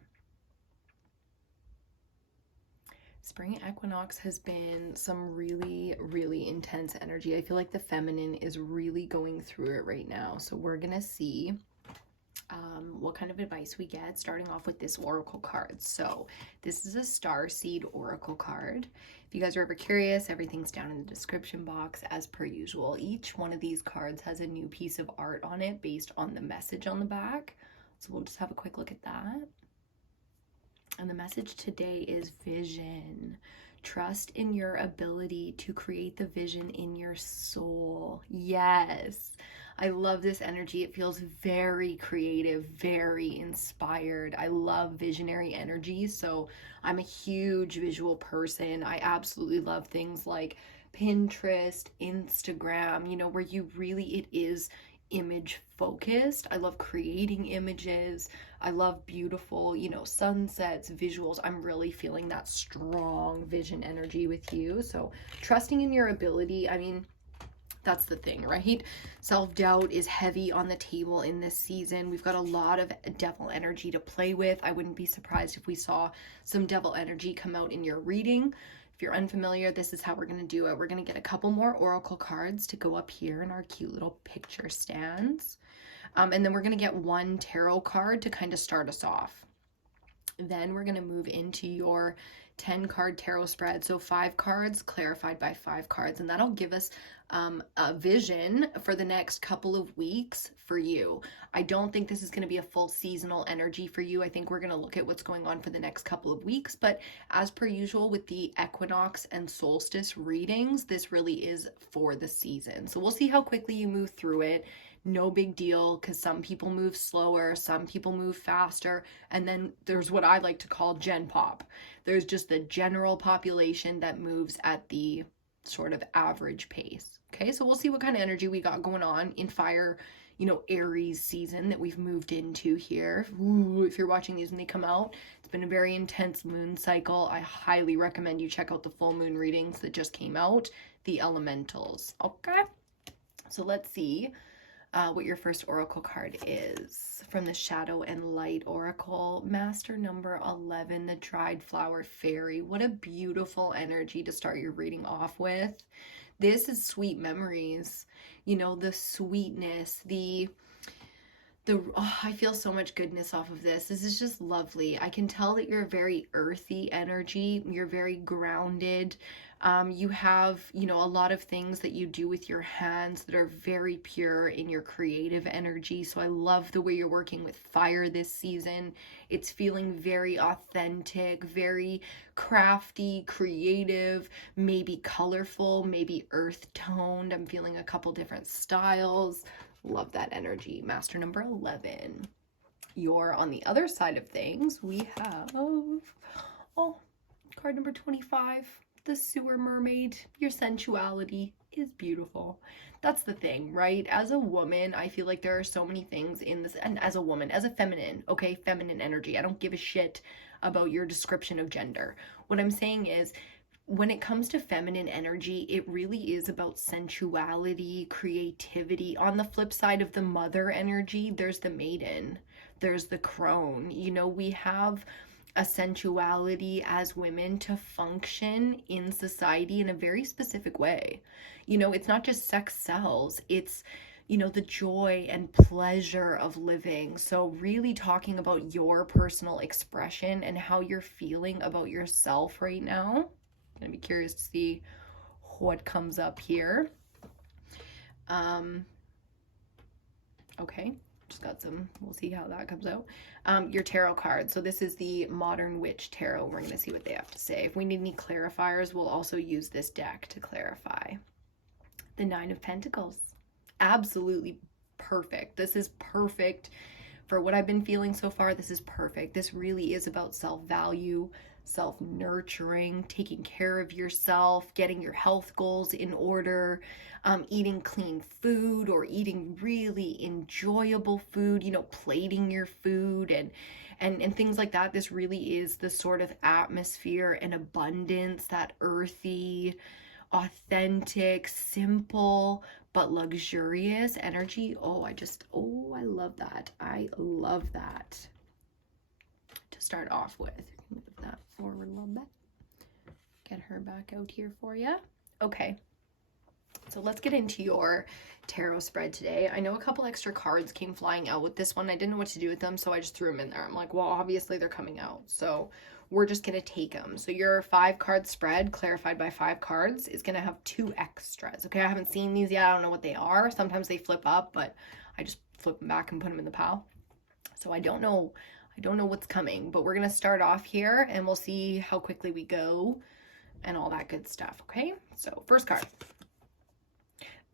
Spring equinox has been some really, really intense energy. I feel like the feminine is really going through it right now. So we're going to see what kind of advice we get, starting off with this oracle card. So this is a Starseed Oracle card. If you guys are ever curious, everything's down in the description box as per usual. Each one of these cards has a new piece of art on it based on the message on the back. So we'll just have a quick look at that. And the message today is vision. Trust in your ability to create the vision in your soul. Yes, I love this energy. It feels very creative, very inspired. I love visionary energy, so I'm a huge visual person. I absolutely love things like Pinterest, Instagram, you know, where you really, it is image focused. I love creating images. I love beautiful, you know, sunsets, visuals. I'm really feeling that strong vision energy with you. So trusting in your ability, I mean, that's the thing, right? Self-doubt is heavy on the table in this season. We've got a lot of devil energy to play with. I wouldn't be surprised if we saw some devil energy come out in your reading. If you're unfamiliar, this is how we're going to do it. We're going to get a couple more oracle cards to go up here in our cute little picture stands. And then we're going to get one tarot card to kind of start us off. Then we're going to move into your 10 card tarot spread. So 5 cards clarified by 5 cards. And that'll give us a vision for the next couple of weeks for you. I don't think this is going to be a full seasonal energy for you. I think we're going to look at what's going on for the next couple of weeks. But as per usual with the equinox and solstice readings, this really is for the season. So we'll see how quickly you move through it. No big deal, because some people move slower, some people move faster, and then there's what I like to call Gen Pop. There's just the general population that moves at the sort of average pace. Okay, so we'll see what kind of energy we got going on in fire, you know, Aries season that we've moved into here. Ooh, if you're watching these when they come out, it's been a very intense moon cycle. I highly recommend you check out the full moon readings that just came out, the elementals. Okay, so let's see what your first oracle card is. From the Shadow and Light Oracle, Master number 11, the Dried Flower Fairy. What a beautiful energy to start your reading off with. This is sweet memories, you know, the sweetness, I feel so much goodness off of this. This is just lovely. I can tell that you're a very earthy energy. You're very grounded. You have, you know, a lot of things that you do with your hands that are very pure in your creative energy. So I love the way you're working with fire this season. It's feeling very authentic, very crafty, creative, maybe colorful, maybe earth toned. I'm feeling a couple different styles. Love that energy. Master number 11. You're on the other side of things. We have, card number 25. The Sewer Mermaid, your sensuality, is beautiful. That's the thing, right? As a woman, I feel like there are so many things in this, and as a woman, as a feminine, okay, feminine energy, I don't give a shit about your description of gender. What I'm saying is, when it comes to feminine energy, it really is about sensuality, creativity. On the flip side of the mother energy, there's the maiden, there's the crone. You know, we have a sensuality as women to function in society in a very specific way. You know, it's not just sex sells, it's, you know, the joy and pleasure of living. So really talking about your personal expression and how you're feeling about yourself right now. I'm gonna be curious to see what comes up here. Okay, just got some, we'll see how that comes out. Your tarot card. So this is the Modern Witch Tarot. We're gonna see what they have to say. If we need any clarifiers, we'll also use this deck to clarify. The Nine of Pentacles. Absolutely perfect. This is perfect for what I've been feeling so far. This is perfect. This really is about self-value, self-nurturing, taking care of yourself, getting your health goals in order, eating clean food or eating really enjoyable food, you know, plating your food and things like that. This really is the sort of atmosphere and abundance, that earthy, authentic, simple, but luxurious energy. Oh, I love that. I love that. To start off with, move that forward a little bit. Get her back out here for you. Okay. So let's get into your tarot spread today. I know a couple extra cards came flying out with this one. I didn't know what to do with them, so I just threw them in there. I'm like, well, obviously they're coming out, so we're just going to take them. So your 5-card spread, clarified by 5 cards, is going to have 2 extras. Okay, I haven't seen these yet. I don't know what they are. Sometimes they flip up, but I just flip them back and put them in the pile. So I don't know what's coming, but we're going to start off here and we'll see how quickly we go and all that good stuff. Okay, so first card.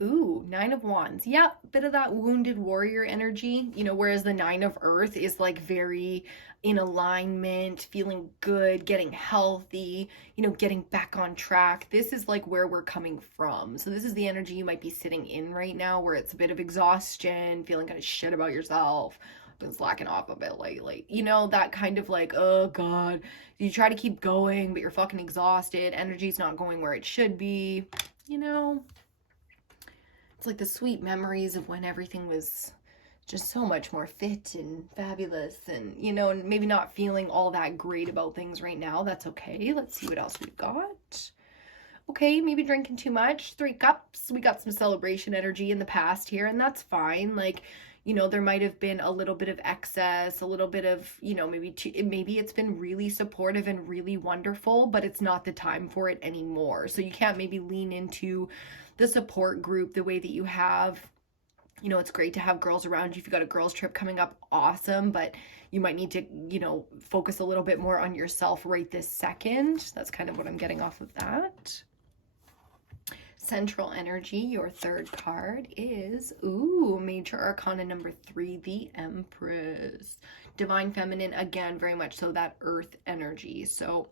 Ooh, 9 of Wands. Yeah, bit of that wounded warrior energy, you know, whereas the 9 of Earth is like very in alignment, feeling good, getting healthy, you know, getting back on track. This is like where we're coming from. So this is the energy you might be sitting in right now, where it's a bit of exhaustion, feeling kind of shit about yourself. Been slacking off a bit lately. You know, that kind of like, oh God, you try to keep going, but you're fucking exhausted. Energy's not going where it should be, you know. It's like the sweet memories of when everything was just so much more fit and fabulous and, you know, and maybe not feeling all that great about things right now. That's okay. Let's see what else we've got. Okay, maybe drinking too much. 3 cups. We got some celebration energy in the past here, and that's fine. Like, you know, there might have been a little bit of excess, a little bit of, you know, maybe it's been really supportive and really wonderful, but it's not the time for it anymore. So you can't maybe lean into the support group the way that you have. You know, it's great to have girls around you. If you've got a girls trip coming up, awesome, but you might need to, you know, focus a little bit more on yourself right this second. That's kind of what I'm getting off of that. Central energy, your 3rd card is, ooh, Major Arcana number 3, the Empress. Divine Feminine, again, very much so that earth energy. So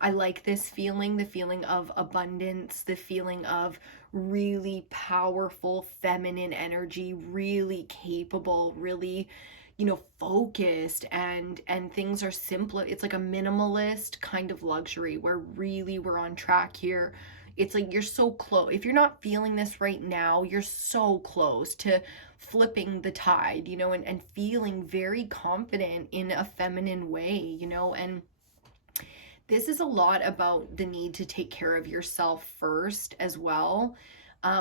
I like this feeling, the feeling of abundance, the feeling of really powerful feminine energy, really capable, really, you know, focused, and things are simpler. It's like a minimalist kind of luxury where really we're on track here. It's like you're so close. If you're not feeling this right now, you're so close to flipping the tide, you know, and feeling very confident in a feminine way, you know. And this is a lot about the need to take care of yourself first as well.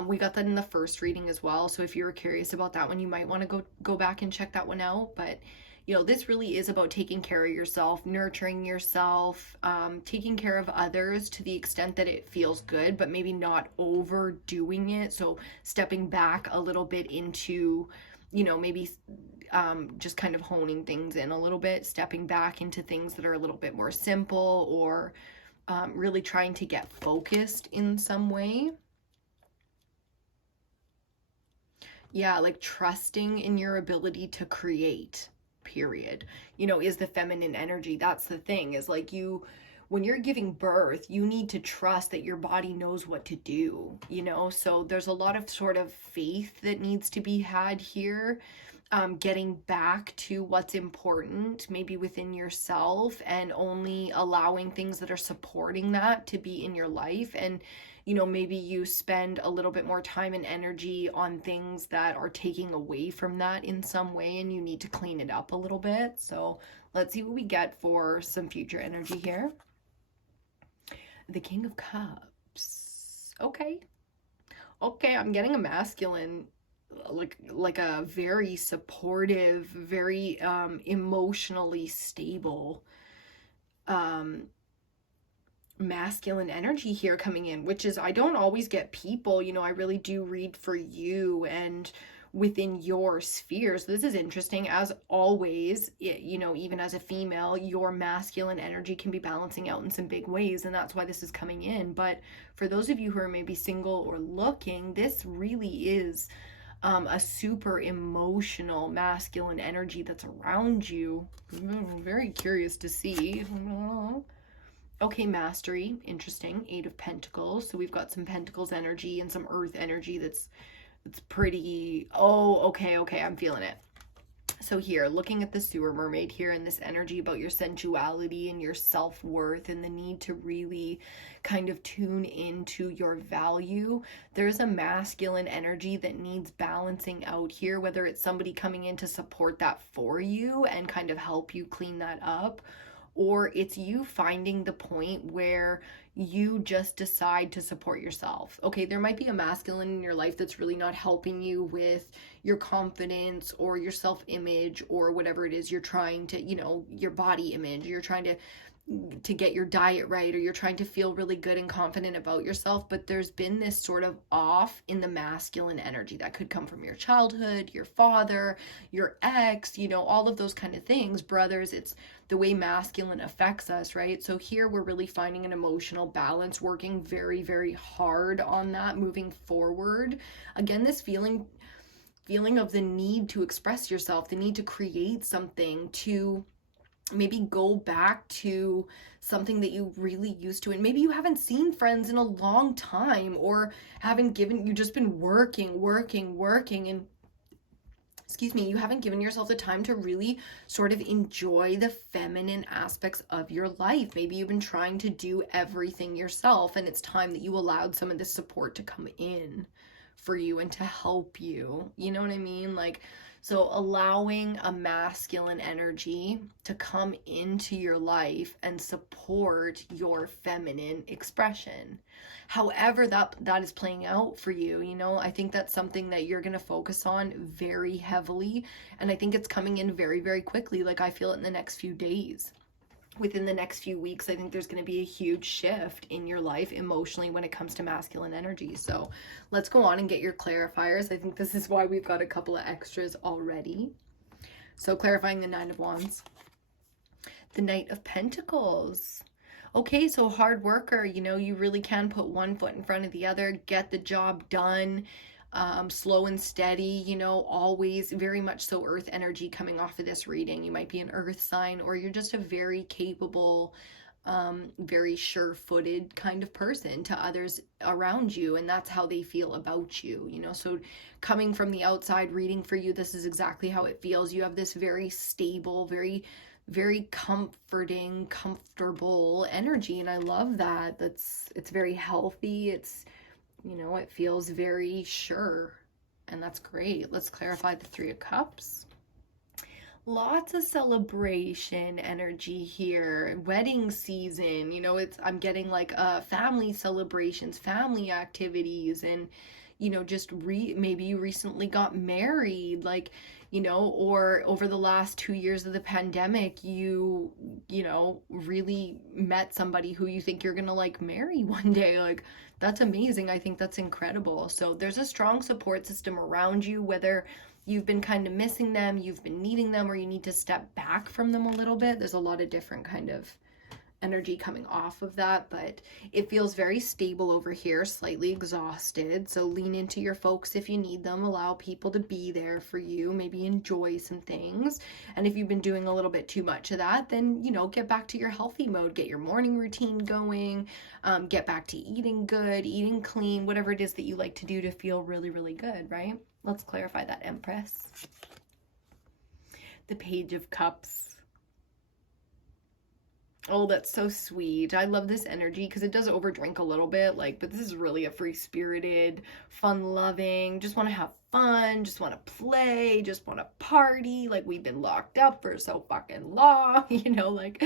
We got that in the first reading as well. So if you were curious about that one, you might want to go back and check that one out. But you know, this really is about taking care of yourself, nurturing yourself, taking care of others to the extent that it feels good, but maybe not overdoing it. So stepping back a little bit into, you know, maybe just kind of honing things in a little bit, stepping back into things that are a little bit more simple, or really trying to get focused in some way. Yeah, like trusting in your ability to create, period, you know, is the feminine energy. That's the thing, is like when you're giving birth, you need to trust that your body knows what to do, you know? So there's a lot of sort of faith that needs to be had here. Getting back to what's important, maybe within yourself, and only allowing things that are supporting that to be in your life. And, you know, maybe you spend a little bit more time and energy on things that are taking away from that in some way, and you need to clean it up a little bit. So let's see what we get for some future energy here. The King of Cups. Okay, I'm getting a masculine, like a very supportive, very emotionally stable masculine energy here coming in, which is, I don't always get people, you know, I really do read for you and within your spheres. This is interesting. As always, you know, even as a female, your masculine energy can be balancing out in some big ways, and that's why this is coming in. But for those of you who are maybe single or looking, this really is a super emotional masculine energy that's around you. I'm very curious to see. Okay, mastery, interesting. 8 of Pentacles. So we've got some Pentacles energy and some Earth energy that's pretty, okay, I'm feeling it. So here, looking at the Sewer Mermaid here, and this energy about your sensuality and your self-worth and the need to really kind of tune into your value. There's a masculine energy that needs balancing out here, whether it's somebody coming in to support that for you and kind of help you clean that up, or it's you finding the point where you just decide to support yourself. Okay, there might be a masculine in your life that's really not helping you with your confidence or your self-image or whatever it is you're trying to, you know, your body image. You're trying to get your diet right, or you're trying to feel really good and confident about yourself, but there's been this sort of off in the masculine energy that could come from your childhood, your father, your ex, you know, all of those kind of things, brothers. It's the way masculine affects us, right? So here we're really finding an emotional balance, working very, very hard on that moving forward. Again, this feeling of the need to express yourself, the need to create something, to maybe go back to something that you really used to, and maybe you haven't seen friends in a long time, or you've just been working, and excuse me, you haven't given yourself the time to really sort of enjoy the feminine aspects of your life. Maybe you've been trying to do everything yourself, and it's time that you allowed some of this support to come in for you and to help you. You know what I mean? Like, so allowing a masculine energy to come into your life and support your feminine expression. However that is playing out for you, you know, I think that's something that you're going to focus on very heavily. And I think it's coming in very, very quickly. Like, I feel it in the next few days. Within the next few weeks, I think there's going to be a huge shift in your life emotionally when it comes to masculine energy. So let's go on and get your clarifiers. I think this is why we've got a couple of extras already. So clarifying the 9 of Wands. The Knight of Pentacles. Okay, so hard worker, you know, you really can put one foot in front of the other, get the job done. Slow and steady, you know, always very much so earth energy coming off of this reading. You might be an earth sign, or you're just a very capable, very sure-footed kind of person to others around you, and that's how they feel about you, you know. So coming from the outside reading for you, this is exactly how it feels. You have this very stable, very, very comforting, comfortable energy, and I love that. It's very healthy. It's, you know, it feels very sure, and that's great. Let's clarify the 3 of Cups. Lots of celebration energy here. Wedding season, you know, I'm getting like family celebrations, family activities, and, you know, just maybe you recently got married, like, you know, or over the last 2 years of the pandemic, you know, really met somebody who you think you're gonna like marry one day. Like, that's amazing. I think that's incredible. So there's a strong support system around you, whether you've been kind of missing them, you've been needing them, or you need to step back from them a little bit. There's a lot of different kind of energy coming off of that, but it feels very stable over here, slightly exhausted. So lean into your folks if you need them, allow people to be there for you, maybe enjoy some things. And if you've been doing a little bit too much of that, then, you know, get back to your healthy mode, get your morning routine going, get back to eating good, eating clean, whatever it is that you like to do to feel really, really good, right? Let's clarify that, Empress. The Page of Cups. Oh, that's so sweet. I love this energy because it does overdrink a little bit, like, but this is really a free-spirited, fun-loving, just want to have fun, just want to play, just want to party, like we've been locked up for so fucking long, you know, like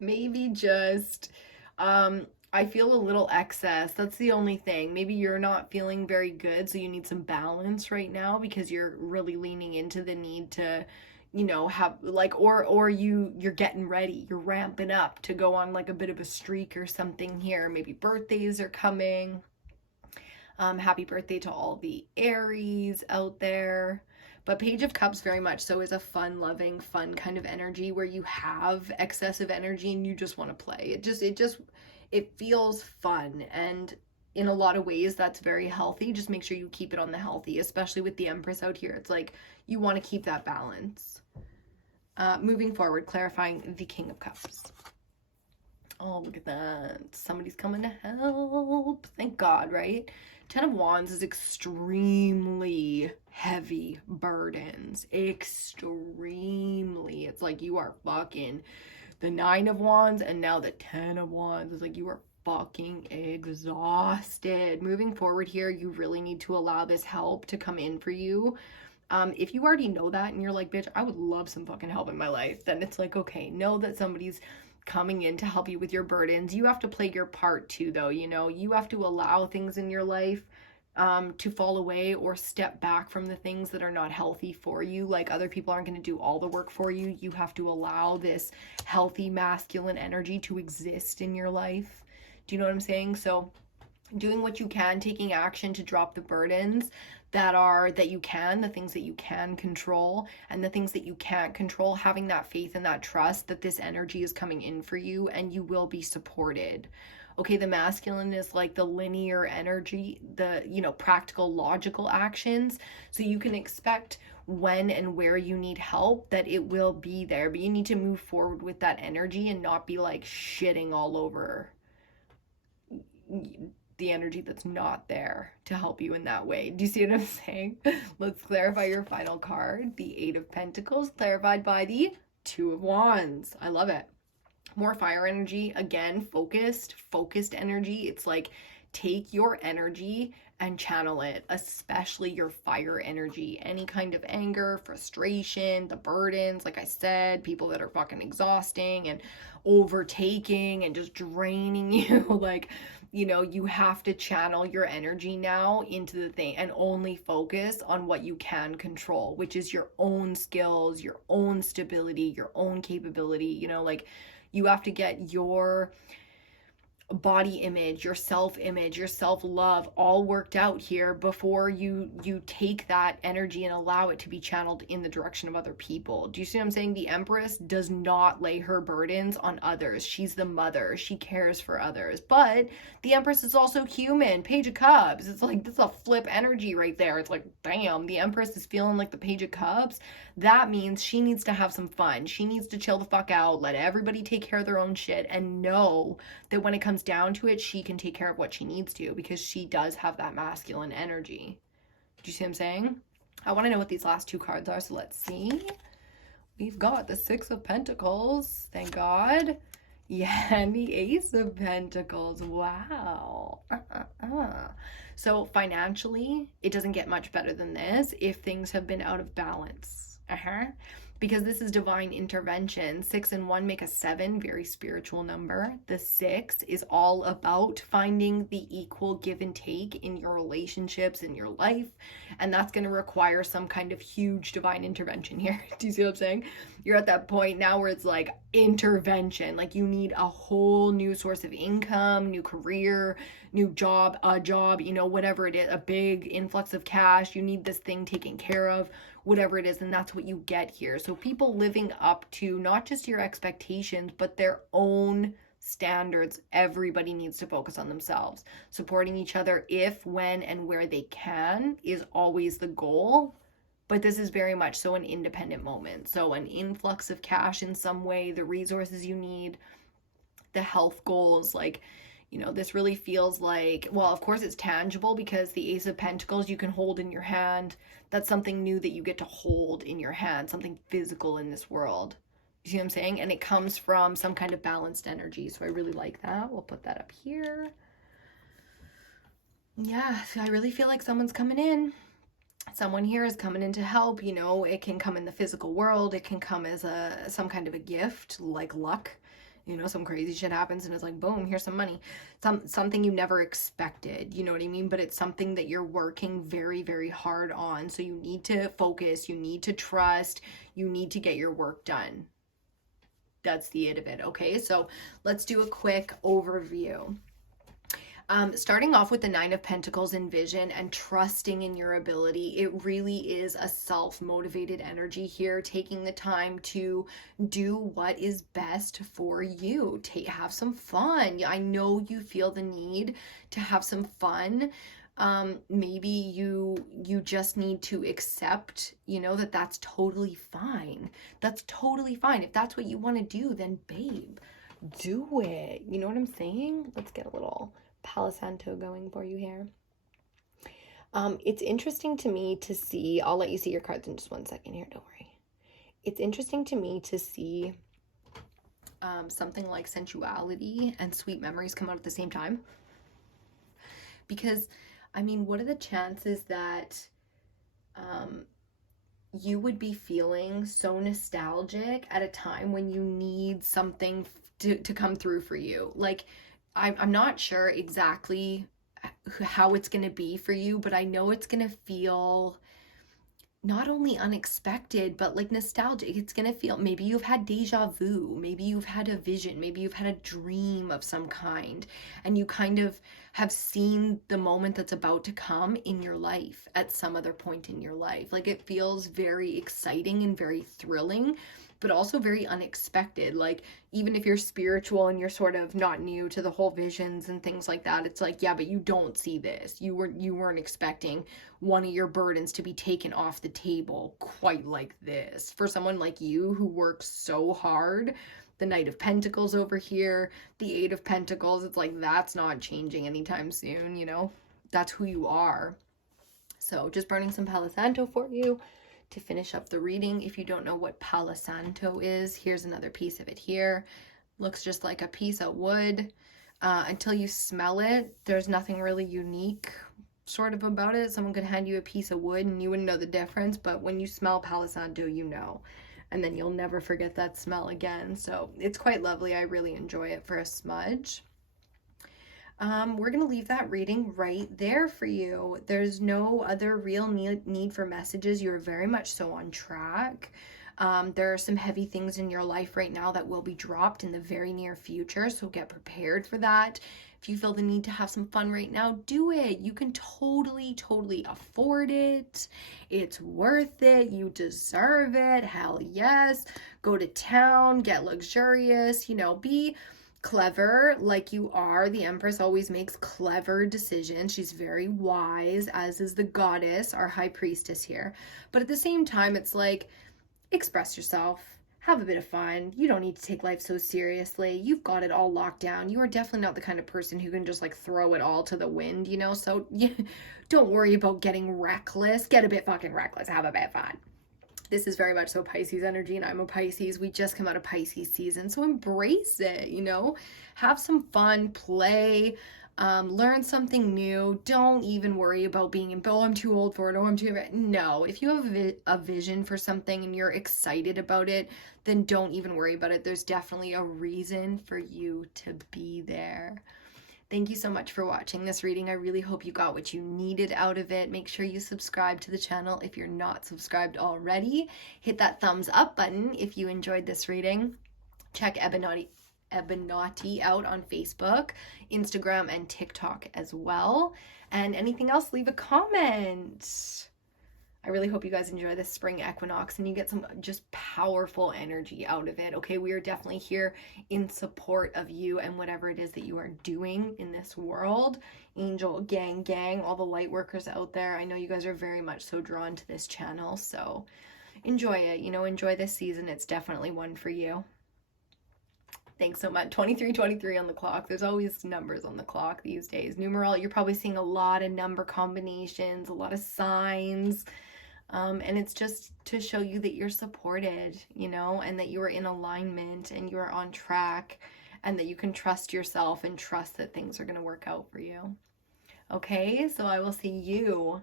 maybe just, I feel a little excess. That's the only thing. Maybe you're not feeling very good, so you need some balance right now because you're really leaning into the need to, you know, have like, or you're getting ready, you're ramping up to go on like a bit of a streak or something here. Maybe birthdays are coming. Happy birthday to all the Aries out there. But Page of Cups very much so is a fun loving, fun kind of energy where you have excessive energy and you just want to play. It feels fun, and in a lot of ways that's very healthy. Just make sure you keep it on the healthy, especially with the Empress out here. It's like you want to keep that balance. Moving forward, clarifying the King of Cups. Oh, look at that. Somebody's coming to help. Thank God, right? Ten of Wands is extremely heavy burdens. Extremely. It's like you are fucking the Nine of Wands and now the Ten of Wands. It's like you are fucking exhausted. Moving forward here, you really need to allow this help to come in for you. If you already know that and you're like, bitch, I would love some fucking help in my life, then it's like, okay, know that somebody's coming in to help you with your burdens. You have to play your part too, though. You know, you have to allow things in your life to fall away or step back from the things that are not healthy for you. Like, other people aren't going to do all the work for you. You have to allow this healthy masculine energy to exist in your life. Do you know what I'm saying? So doing what you can, taking action to drop the burdens that you can, the things that you can control, and the things that you can't control, having that faith and that trust that this energy is coming in for you and you will be supported. Okay, the masculine is like the linear energy, the, you know, practical, logical actions. So you can expect when and where you need help that it will be there, but you need to move forward with that energy and not be like shitting all over the energy that's not there to help you in that way. Do you see what I'm saying? Let's clarify your final card. The Eight of Pentacles, clarified by the Two of Wands. I love it. More fire energy. Again, focused energy. It's like, take your energy and channel it, especially your fire energy. Any kind of anger, frustration, the burdens, like I said, people that are fucking exhausting and overtaking and just draining you. Like, you know, you have to channel your energy now into the thing and only focus on what you can control, which is your own skills, your own stability, your own capability. You know, like, you have to get your body image, your self-image, your self-love all worked out here before you take that energy and allow it to be channeled in the direction of other people. Do you see what I'm saying? The Empress does not lay her burdens on others. She's the mother. She cares for others. But the Empress is also human. Page of Cups. It's like, this is a flip energy right there. It's like, damn, the Empress is feeling like the Page of Cups. That means she needs to have some fun. She needs to chill the fuck out, let everybody take care of their own shit, and know that when it comes down to it, she can take care of what she needs to, because she does have that masculine energy. Do you see what I'm saying? I want to know what these last two cards are, so let's see. We've got the Six of Pentacles, thank God. Yeah, and the Ace of Pentacles. Wow. So financially, it doesn't get much better than this if things have been out of balance. Because this is divine intervention. 6 and 1 make a 7, very spiritual number. The 6 is all about finding the equal give and take in your relationships, in your life. And that's going to require some kind of huge divine intervention here. Do you see what I'm saying? You're at that point now where it's like intervention. Like, you need a whole new source of income, new career, new job, a job, you know, whatever it is, a big influx of cash. You need this thing taken care of, whatever it is, and that's what you get here. So people living up to not just your expectations, but their own standards. Everybody needs to focus on themselves. Supporting each other if, when, and where they can is always the goal. But this is very much so an independent moment. So an influx of cash in some way, the resources you need, the health goals, like, you know, this really feels like, well, of course it's tangible because the Ace of Pentacles you can hold in your hand. That's something new that you get to hold in your hand, something physical in this world. You see what I'm saying? And it comes from some kind of balanced energy. So I really like that. We'll put that up here. Yeah, so I really feel like someone's coming in. Someone here is coming in to help. You know, it can come in the physical world. It can come as some kind of a gift, like luck. You know, some crazy shit happens and it's like, boom, here's some money. Something you never expected, you know what I mean? But it's something that you're working very, very hard on. So you need to focus, you need to trust, you need to get your work done. That's the it of it, okay? So let's do a quick overview. Starting off with the Nine of Pentacles in vision and trusting in your ability. It really is a self-motivated energy here, taking the time to do what is best for you. Have some fun. I know you feel the need to have some fun. Maybe you just need to accept, you know, that's totally fine. That's totally fine. If that's what you want to do, then babe, do it. You know what I'm saying? Let's get a little Palo Santo going for you here. It's interesting to me to see, I'll let you see your cards in just 1 second here, don't worry. It's interesting to me to see something like sensuality and sweet memories come out at the same time. Because, I mean, what are the chances that you would be feeling so nostalgic at a time when you need something to come through for you? Like, I'm not sure exactly how it's going to be for you, but I know it's going to feel not only unexpected, but like nostalgic. It's going to feel, maybe you've had deja vu, maybe you've had a vision, maybe you've had a dream of some kind, and you kind of have seen the moment that's about to come in your life at some other point in your life. Like, it feels very exciting and very thrilling, but also very unexpected. Like, even if you're spiritual and you're sort of not new to the whole visions and things like that, it's like, yeah, but you don't see this. You weren't expecting one of your burdens to be taken off the table quite like this. For someone like you who works so hard, the Knight of Pentacles over here, the Eight of Pentacles, it's like, that's not changing anytime soon, you know? That's who you are. So just burning some Palo Santo for you to finish up the reading. If you don't know what Palo Santo is, here's another piece of it here. Looks just like a piece of wood. Until you smell it, there's nothing really unique sort of about it. Someone could hand you a piece of wood and you wouldn't know the difference, but when you smell Palo Santo, you know. And then you'll never forget that smell again. So it's quite lovely. I really enjoy it for a smudge. We're going to leave that reading right there for you. There's no other real need for messages. You're very much so on track. There are some heavy things in your life right now that will be dropped in the very near future, so get prepared for that. If you feel the need to have some fun right now, do it. You can totally afford it. It's worth it. You deserve it. Hell yes. Go to town, get luxurious, you know, be clever like you are. The Empress always makes clever decisions. She's very wise, as is the goddess, our high priestess here. But at the same time, it's like, express yourself, have a bit of fun. You don't need to take life so seriously. You've got it all locked down. You are definitely not the kind of person who can just like throw it all to the wind, you know? So yeah, don't worry about getting reckless. Get a bit fucking reckless. Have a bit of fun. This is very much so Pisces energy, and I'm a Pisces. We just come out of Pisces season, so embrace it, you know? Have some fun, play, learn something new. Don't even worry about being, oh, I'm too old for it, oh, I'm too... No, if you have a vision for something and you're excited about it, then don't even worry about it. There's definitely a reason for you to be there. Thank you so much for watching this reading. I really hope you got what you needed out of it. Make sure you subscribe to the channel if you're not subscribed already. Hit that thumbs up button if you enjoyed this reading. Check EBINOTTI out on Facebook, Instagram, and TikTok as well. And anything else, leave a comment. I really hope you guys enjoy this spring equinox and you get some just powerful energy out of it. Okay, we are definitely here in support of you and whatever it is that you are doing in this world. Angel gang, all the light workers out there. I know you guys are very much so drawn to this channel, so enjoy it. You know, enjoy this season. It's definitely one for you. Thanks so much. 2323 on the clock. There's always numbers on the clock these days. Numeral, you're probably seeing a lot of number combinations, a lot of signs. And it's just to show you that you're supported, you know, and that you are in alignment and you are on track and that you can trust yourself and trust that things are going to work out for you. Okay, so I will see you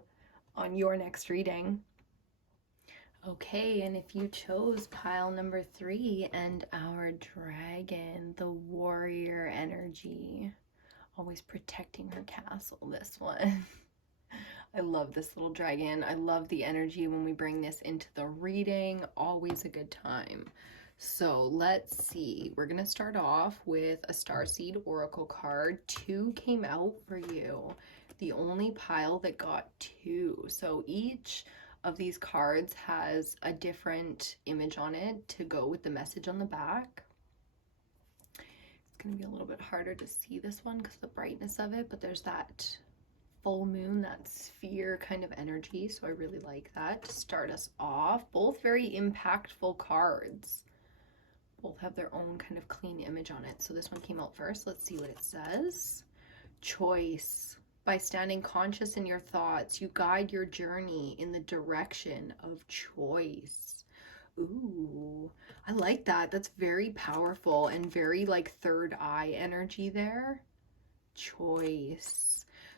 on your next reading. Okay, and if you chose pile number 3 and our dragon, the warrior energy, always protecting her castle, this one. I love this little dragon. I love the energy when we bring this into the reading. Always a good time. So let's see. We're going to start off with a Starseed Oracle card. 2 came out for you. The only pile that got 2. So each of these cards has a different image on it to go with the message on the back. It's going to be a little bit harder to see this one because of the brightness of it, but there's that full moon, that sphere kind of energy, so I really like that to start us off. Both very impactful cards. Both have their own kind of clean image on it. So this one came out first. Let's see what it says. Choice. By standing conscious in your thoughts, you guide your journey in the direction of choice. Ooh, I like that. That's very powerful and very like third eye energy there. Choice.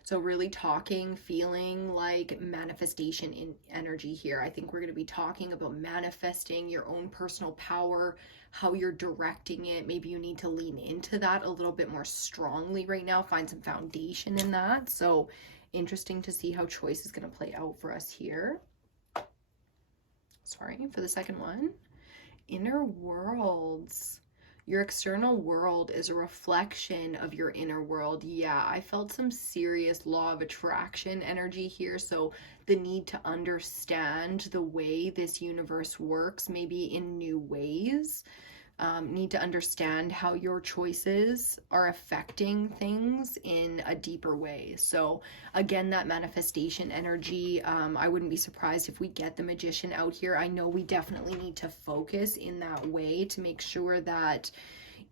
So really talking, feeling like manifestation in energy here. I think we're going to be talking about manifesting your own personal power, how you're directing it. Maybe you need to lean into that a little bit more strongly right now, find some foundation in that. So interesting to see how choice is going to play out for us here. Sorry, for the second one. Inner worlds. Your external world is a reflection of your inner world. Yeah, I felt some serious law of attraction energy here. So the need to understand the way this universe works, maybe in new ways. Need to understand how your choices are affecting things in a deeper way. So again, that manifestation energy, I wouldn't be surprised if we get the magician out here. I know we definitely need to focus in that way to make sure that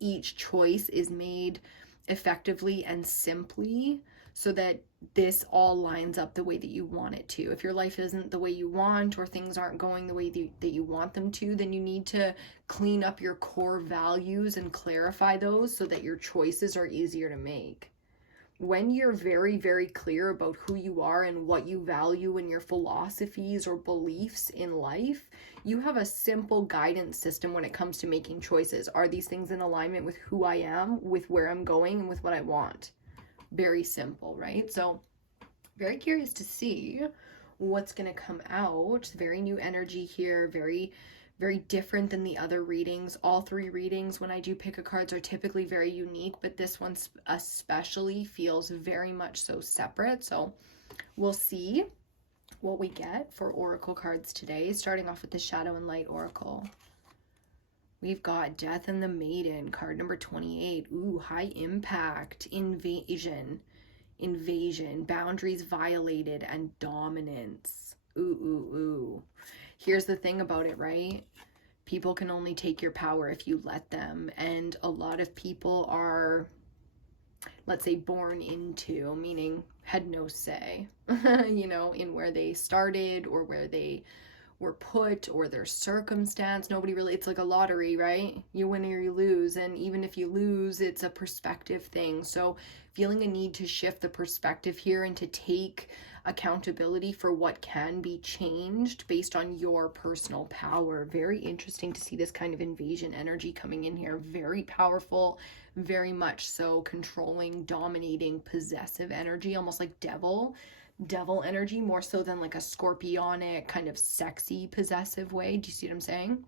each choice is made effectively and simply so that this all lines up the way that you want it to. If your life isn't the way you want, or things aren't going the way that you want them to, then you need to clean up your core values and clarify those so that your choices are easier to make. When you're very, very clear about who you are and what you value in your philosophies or beliefs in life, you have a simple guidance system when it comes to making choices. Are these things in alignment with who I am, with where I'm going, and with what I want? Very simple, right? So very curious to see what's going to come out. Very new energy here, very different than the other readings. All 3 readings when I do pick a cards are typically very unique, but this one especially feels very much so separate. So we'll see what we get for oracle cards today, starting off with the Shadow and Light Oracle. We've got Death and the Maiden, card number 28. Ooh, high impact, invasion, boundaries violated, and dominance. Ooh. Here's the thing about it, right? People can only take your power if you let them. And a lot of people are, let's say, born into, meaning had no say, you know, in where they started or where they were put or their circumstance. Nobody really, it's like a lottery, right? You win or you lose. And even if you lose, it's a perspective thing. So feeling a need to shift the perspective here and to take accountability for what can be changed based on your personal power. Very interesting to see this kind of invasion energy coming in here. Very powerful, very much so controlling, dominating, possessive energy, almost like devil energy, more so than like a scorpionic kind of sexy possessive way. Do you see what I'm saying?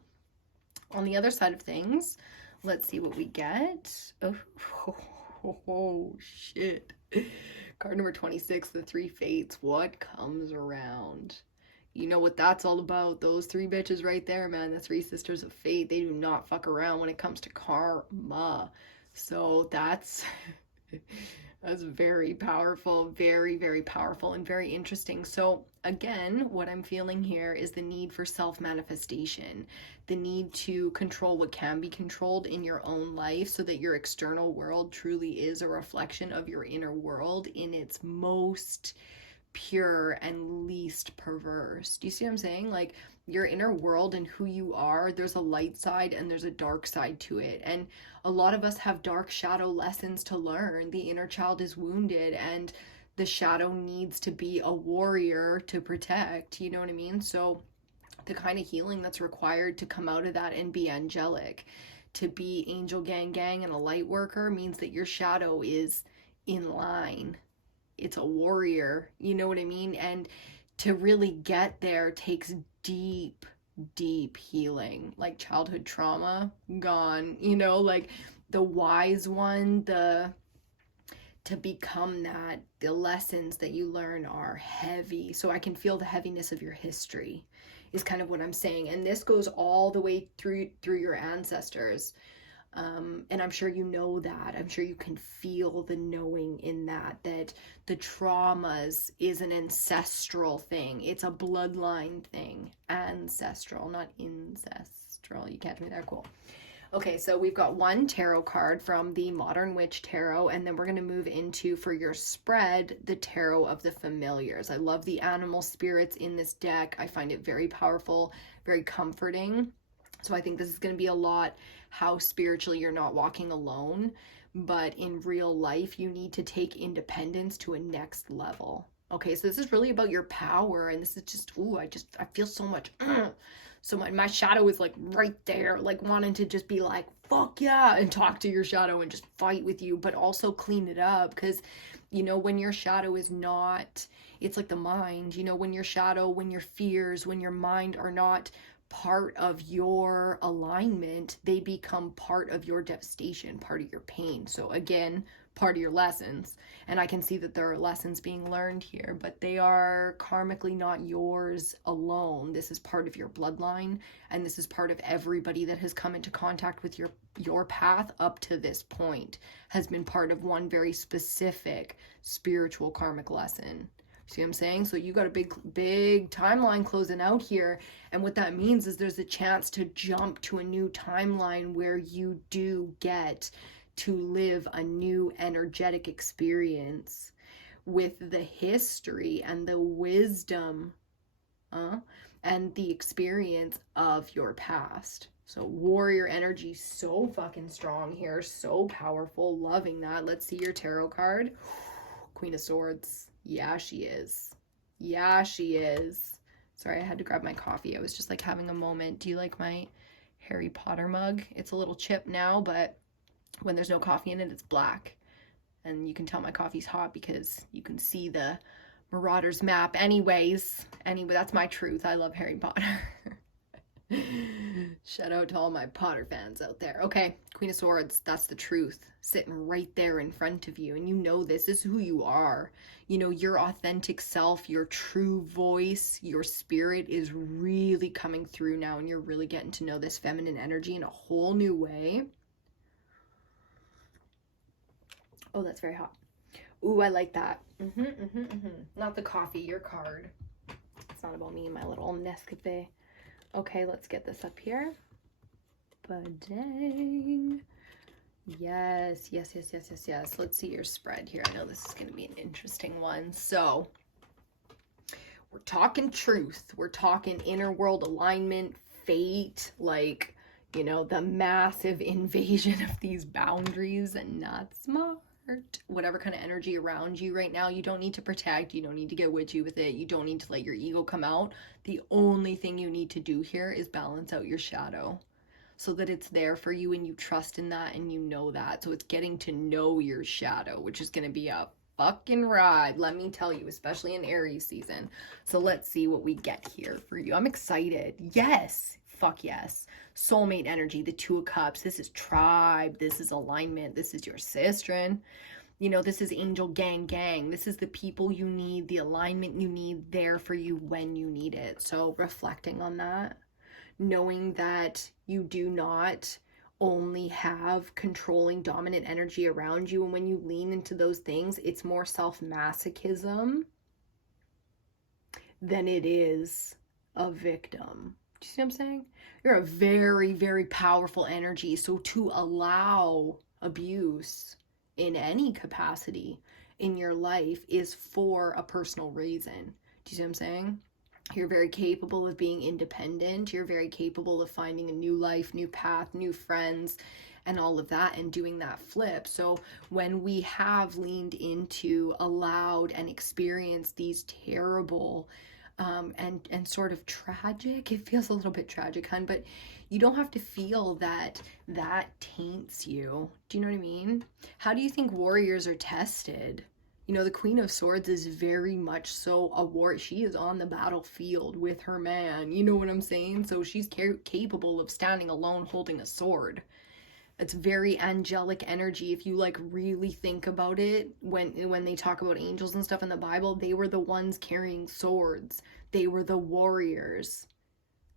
On the other side of things, let's see what we get. Oh shit. Card number 26, the 3 fates. What comes around? You know what that's all about. Those three bitches right there, man. The three sisters of fate. They do not fuck around when it comes to karma. So that's that's very powerful, very, very powerful and very interesting. So again, what I'm feeling here is the need for self-manifestation, the need to control what can be controlled in your own life so that your external world truly is a reflection of your inner world in its most pure and least perverse. Do you see what I'm saying? Like, your inner world and who you are, there's a light side and there's a dark side to it. And a lot of us have dark shadow lessons to learn. The inner child is wounded and the shadow needs to be a warrior to protect. You know what I mean? So the kind of healing that's required to come out of that and be angelic, to be angel gang gang and a light worker, means that your shadow is in line. It's a warrior, you know what I mean? And to really get there takes deep, deep healing, like childhood trauma gone, you know, like the wise one, to become that, the lessons that you learn are heavy. So I can feel the heaviness of your history is kind of what I'm saying. And this goes all the way through your ancestors. And I'm sure you know that. I'm sure you can feel the knowing in that the traumas is an ancestral thing. It's a bloodline thing. Ancestral, not ancestral. You catch me there? Cool. Okay, so we've got one tarot card from the Modern Witch Tarot, and then we're going to move into, for your spread, the Tarot of the Familiars. I love the animal spirits in this deck. I find it very powerful, very comforting. So I think this is going to be a lot how spiritually you're not walking alone, but in real life, you need to take independence to a next level. Okay, so this is really about your power, and this is just, ooh, I feel so much, so my shadow is like right there, like wanting to just be like, fuck yeah, and talk to your shadow and just fight with you, but also clean it up, because, you know, when your shadow is not, it's like the mind, you know, when your shadow, when your fears, when your mind are not part of your alignment, they become part of your devastation, part of your pain. So again, part of your lessons. And I can see that there are lessons being learned here, but they are karmically not yours alone. This is part of your bloodline, and this is part of everybody that has come into contact with your path up to this point, has been part of one very specific spiritual karmic lesson. See what I'm saying? So you got a big timeline closing out here. And what that means is there's a chance to jump to a new timeline where you do get to live a new energetic experience with the history and the wisdom and the experience of your past. So warrior energy, so fucking strong here, so powerful, loving that. Let's see your tarot card. Queen of Swords. Yeah, she is. Yeah, she is. Sorry, I had to grab my coffee. I was just like having a moment. Do you like my Harry Potter mug? It's a little chipped now, but when there's no coffee in it, it's black. And you can tell my coffee's hot because you can see the Marauders map. Anyway, that's my truth. I love Harry Potter. Shout out to all my Potter fans out there. Okay, Queen of Swords, that's the truth. Sitting right there in front of you. And you know this is who you are. You know, your authentic self, your true voice, your spirit is really coming through now. And you're really getting to know this feminine energy in a whole new way. Oh, that's very hot. Ooh, I like that. Not the coffee, your card. It's not about me and my little Nescafe. Okay, let's get this up here. Ba-dang. Yes. Let's see your spread here. I know this is going to be an interesting one. So, we're talking truth. We're talking inner world alignment, fate, like, you know, the massive invasion of these boundaries, and not smart. Whatever kind of energy around you right now, you don't need to protect, you don't need to get witchy with it, you don't need to let your ego come out. The only thing you need to do here is balance out your shadow so that it's there for you and you trust in that and you know that. So it's getting to know your shadow, which is going to be a fucking ride, let me tell you, especially in Aries season. So let's see what we get here for you. I'm excited. Yes. Fuck yes. Soulmate energy, the Two of Cups. This is tribe. This is alignment. This is your sisterin. You know, this is angel gang. This is the people you need, the alignment you need there for you when you need it. So reflecting on that, knowing that you do not only have controlling dominant energy around you, and when you lean into those things, it's more self-masochism than it is a victim. Do you see what I'm saying? You're a very, very powerful energy. So to allow abuse in any capacity in your life is for a personal reason. Do you see what I'm saying? You're very capable of being independent. You're very capable of finding a new life, new path, new friends, and all of that, and doing that flip. So when we have leaned into, allowed, and experienced these terrible and sort of tragic, it feels a little bit tragic, hun, but you don't have to feel that taints you. Do you know what I mean? How do you think warriors are tested? You know, the Queen of Swords is very much so a warrior. She is on the battlefield with her man. You know what I'm saying? So she's capable of standing alone holding a sword. It's very angelic energy. If you like really think about it, when they talk about angels and stuff in the Bible, they were the ones carrying swords. They were the warriors.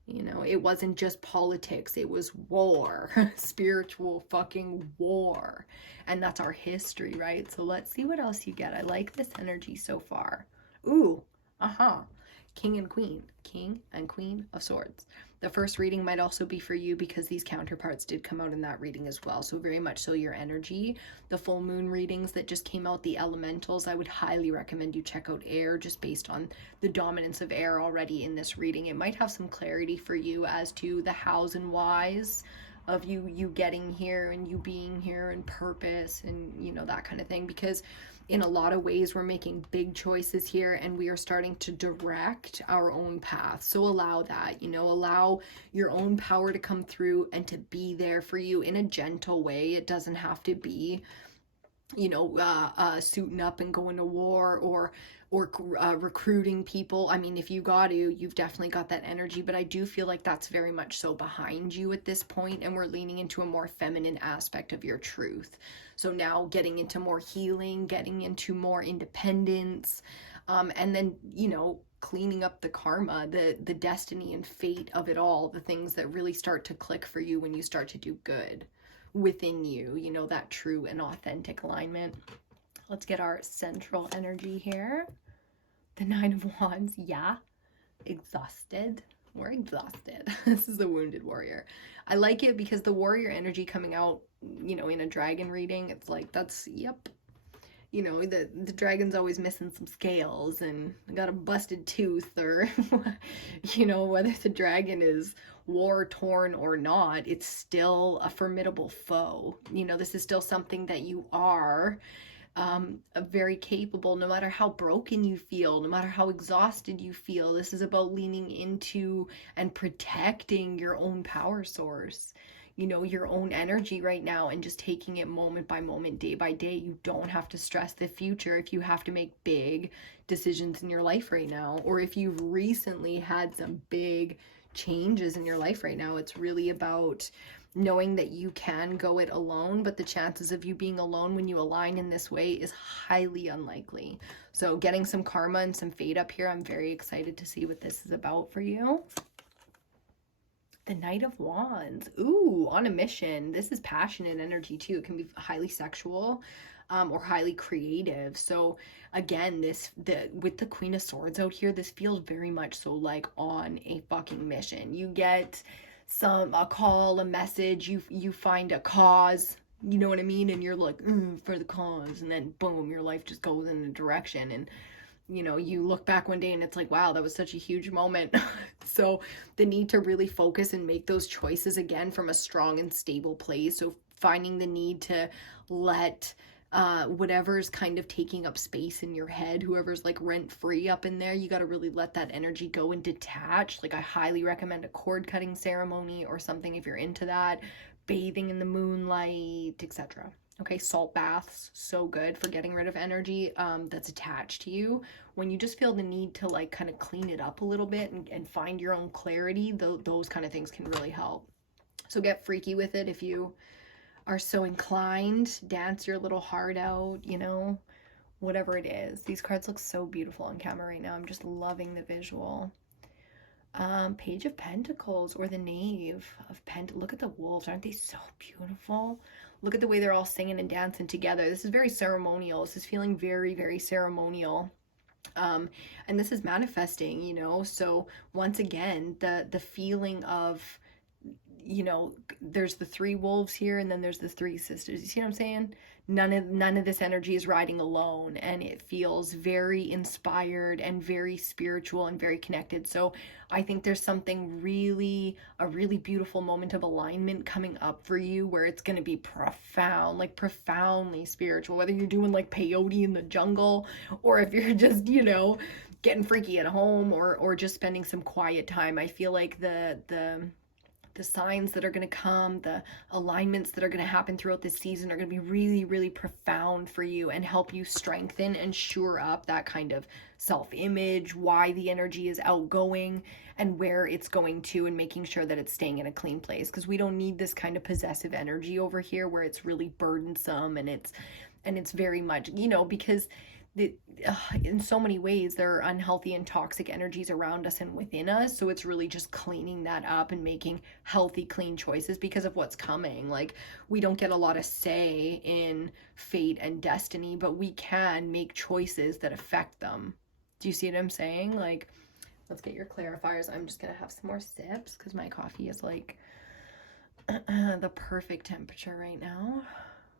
You know, it wasn't just politics, it was war, spiritual fucking war. And that's our history, right? So let's see what else you get. I like this energy so far. Ooh, King and Queen of Swords. The first reading might also be for you because these counterparts did come out in that reading as well. So very much so your energy. The full moon readings that just came out, the elementals, I would highly recommend you check out air just based on the dominance of air already in this reading. It might have some clarity for you as to the hows and whys of you getting here and you being here and purpose and, you know, that kind of thing. Because in a lot of ways, we're making big choices here and we are starting to direct our own path. So allow that, you know, allow your own power to come through and to be there for you in a gentle way. It doesn't have to be, you know, suiting up and going to war or recruiting people. I mean, if you got to, you've definitely got that energy, but I do feel like that's very much so behind you at this point, and we're leaning into a more feminine aspect of your truth. So now getting into more healing, getting into more independence, and then, you know, cleaning up the karma, the destiny and fate of it all, the things that really start to click for you when you start to do good within you, you know, that true and authentic alignment. Let's get our central energy here. The Nine of Wands. Yeah, exhausted. We're exhausted. This is the wounded warrior. I like it because the warrior energy coming out, you know, in a dragon reading, it's like, that's, yep. You know, the dragon's always missing some scales and got a busted tooth, or, you know, whether the dragon is war torn or not, it's still a formidable foe. You know, this is still something that you are very capable, no matter how broken you feel, no matter how exhausted you feel. This is about leaning into and protecting your own power source, you know, your own energy right now, and just taking it moment by moment, day by day. You don't have to stress the future if you have to make big decisions in your life right now, or if you've recently had some big changes in your life right now. It's really about knowing that you can go it alone, but the chances of you being alone when you align in this way is highly unlikely. So getting some karma and some fate up here, I'm very excited to see what this is about for you. The Knight of Wands. Ooh, on a mission. This is passionate energy too. It can be highly sexual or highly creative. So again, with the Queen of Swords out here, this feels very much so like on a fucking mission. You get a call, a message, you find a cause, you know what I mean? And you're like, for the cause, and then boom, your life just goes in a direction. And you know, you look back one day and it's like, wow, that was such a huge moment. So the need to really focus and make those choices again from a strong and stable place. So finding the need to let whatever's kind of taking up space in your head, whoever's like rent free up in there, you got to really let that energy go and detach. Like I highly recommend a cord cutting ceremony or something if you're into that, bathing in the moonlight, etc. Okay, salt baths, so good for getting rid of energy that's attached to you. When you just feel the need to like kind of clean it up a little bit and find your own clarity, those kind of things can really help. So get freaky with it if you are so inclined, dance your little heart out, you know, whatever it is. These cards look so beautiful on camera right now. I'm just loving the visual. Page of Pentacles, or the Knave of Pentacles. Look at the wolves. Aren't they so beautiful? Look at the way they're all singing and dancing together. This is very ceremonial. This is feeling very, very ceremonial. And this is manifesting, you know. So once again, the feeling of, you know, there's the three wolves here, and then there's the three sisters. You see what I'm saying? None of this energy is riding alone, and it feels very inspired and very spiritual and very connected. So I think there's something really, a really beautiful moment of alignment coming up for you, where it's going to be profound, like profoundly spiritual, whether you're doing like peyote in the jungle, or if you're just, you know, getting freaky at home, or just spending some quiet time. I feel like the signs that are going to come, the alignments that are going to happen throughout this season are going to be really, really profound for you, and help you strengthen and shore up that kind of self-image, why the energy is outgoing and where it's going to, and making sure that it's staying in a clean place, because we don't need this kind of possessive energy over here where it's really burdensome, and it's very much, you know, because in so many ways there are unhealthy and toxic energies around us and within us. So it's really just cleaning that up and making healthy, clean choices because of what's coming. Like, we don't get a lot of say in fate and destiny, but we can make choices that affect them. Do you see what I'm saying? Like, let's get your clarifiers. I'm just gonna have some more sips because my coffee is like the perfect temperature right now.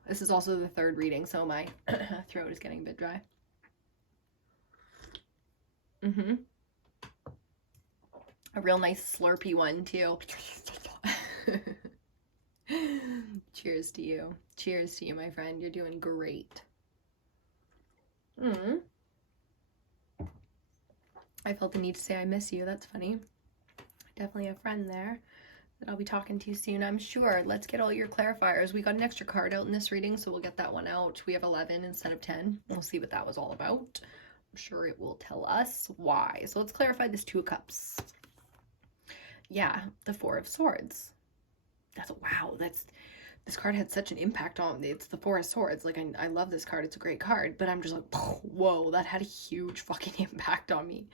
This is also the third reading, so my throat is getting a bit dry. A real nice slurpy one too. Cheers to you. Cheers to you, my friend. You're doing great. I felt the need to say I miss you. That's funny. Definitely a friend there that I'll be talking to you soon, I'm sure. Let's get all your clarifiers. We got an extra card out in this reading, so we'll get that one out. We have 11 instead of 10. We'll see what that was all about. I'm sure it will tell us why. So let's clarify this Two of Cups. Yeah, the Four of Swords. Wow, this card had such an impact on me. It's the Four of Swords. Like, I love this card. It's a great card, but I'm just like, whoa, that had a huge fucking impact on me.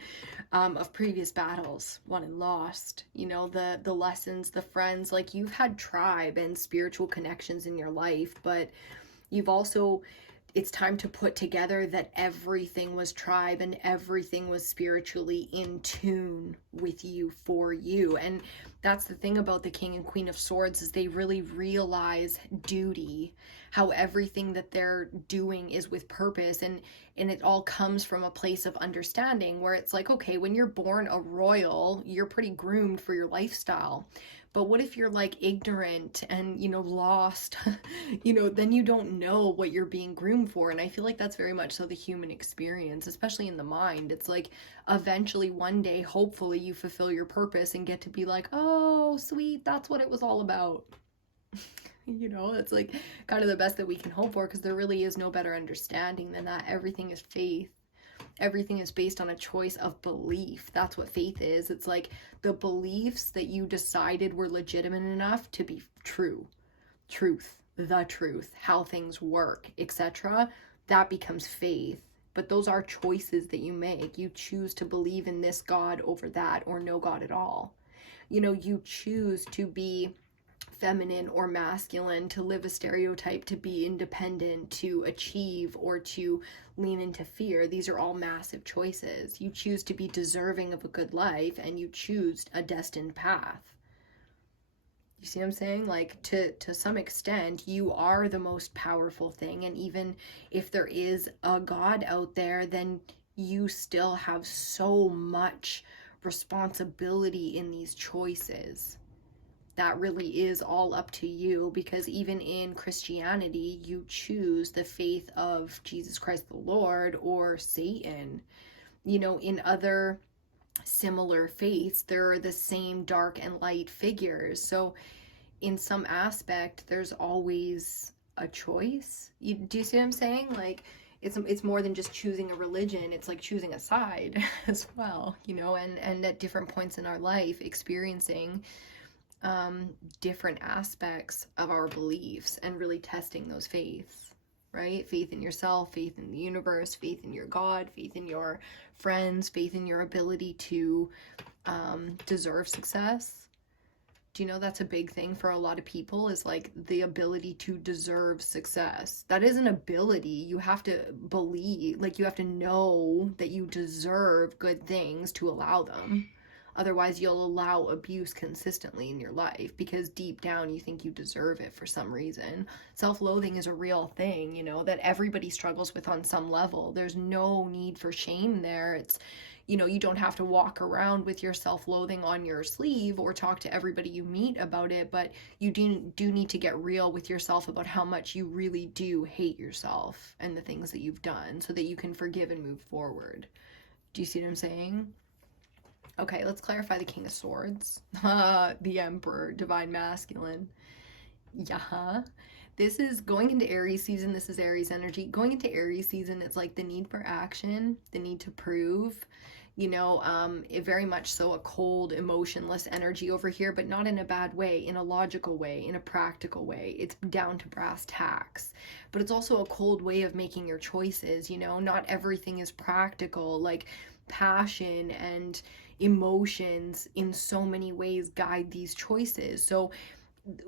Of previous battles, won and lost, you know, the lessons, the friends. Like, you've had tribe and spiritual connections in your life, but you've also, it's time to put together that everything was tribe and everything was spiritually in tune with you, for you. And that's the thing about the King and Queen of Swords, is they really realize duty, how everything that they're doing is with purpose, and it all comes from a place of understanding, where it's like, okay, when you're born a royal, you're pretty groomed for your lifestyle. But what if you're like ignorant and, you know, lost, you know, then you don't know what you're being groomed for. And I feel like that's very much so the human experience, especially in the mind. It's like, eventually one day, hopefully you fulfill your purpose and get to be like, oh, sweet, that's what it was all about. You know, it's like kind of the best that we can hope for, because there really is no better understanding than that. Everything is faith. Everything is based on a choice of belief. That's what faith is. It's like the beliefs that you decided were legitimate enough to be true. Truth, the truth, how things work, etc. That becomes faith. But those are choices that you make. You choose to believe in this God over that, or no God at all. You know, you choose to be feminine or masculine, to live a stereotype, to be independent, to achieve, or to lean into fear. These are all massive choices. You choose to be deserving of a good life, and you choose a destined path. You see what I'm saying? Like, to some extent, you are the most powerful thing. And even if there is a God out there, then you still have so much responsibility in these choices. That really is all up to you, because even in Christianity, you choose the faith of Jesus Christ the Lord or Satan. You know, in other similar faiths, there are the same dark and light figures. So in some aspect, there's always a choice. Do you see what I'm saying? Like, it's more than just choosing a religion. It's like choosing a side as well, you know, and at different points in our life, experiencing different aspects of our beliefs and really testing those faiths, right? Faith in yourself, faith in the universe, faith in your God, faith in your friends, faith in your ability to deserve success. Do you know that's a big thing for a lot of people, is like the ability to deserve success? That is an ability. You have to believe, like you have to know that you deserve good things to allow them. Otherwise, you'll allow abuse consistently in your life because deep down you think you deserve it for some reason. Self-loathing is a real thing, you know, that everybody struggles with on some level. There's no need for shame there. It's, you know, you don't have to walk around with your self-loathing on your sleeve or talk to everybody you meet about it, but you do need to get real with yourself about how much you really do hate yourself and the things that you've done so that you can forgive and move forward. Do you see what I'm saying? Okay, let's clarify the King of Swords, the Emperor, Divine Masculine. Yeah. This is going into Aries season. This is Aries energy. Going into Aries season, it's like the need for action, the need to prove, you know, it very much so a cold, emotionless energy over here, but not in a bad way, in a logical way, in a practical way. It's down to brass tacks, but it's also a cold way of making your choices, you know, not everything is practical, like passion and emotions in so many ways guide these choices. So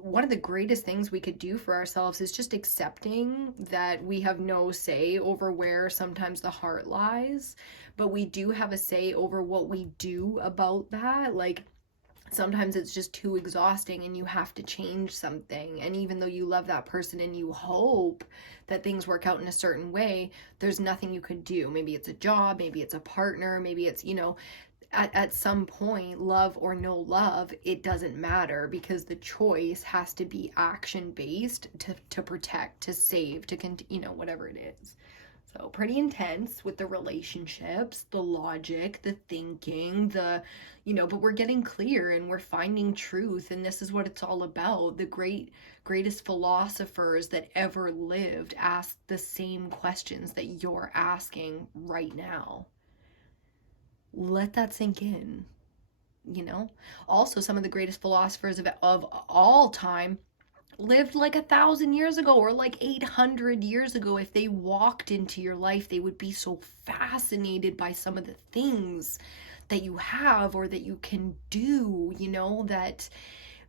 one of the greatest things we could do for ourselves is just accepting that we have no say over where sometimes the heart lies, but we do have a say over what we do about that. Like sometimes it's just too exhausting and you have to change something. And even though you love that person and you hope that things work out in a certain way, there's nothing you could do. Maybe it's a job, maybe it's a partner, maybe it's, you know, at some point, love or no love, it doesn't matter because the choice has to be action-based to protect, to save, to you know, whatever it is. So pretty intense with the relationships, the logic, the thinking, the, you know, but we're getting clear and we're finding truth, and this is what it's all about. The greatest philosophers that ever lived asked the same questions that you're asking right now. Let that sink in, you know? Also, some of the greatest philosophers of all time lived like 1,000 years ago or like 800 years ago. If they walked into your life, they would be so fascinated by some of the things that you have or that you can do, you know, that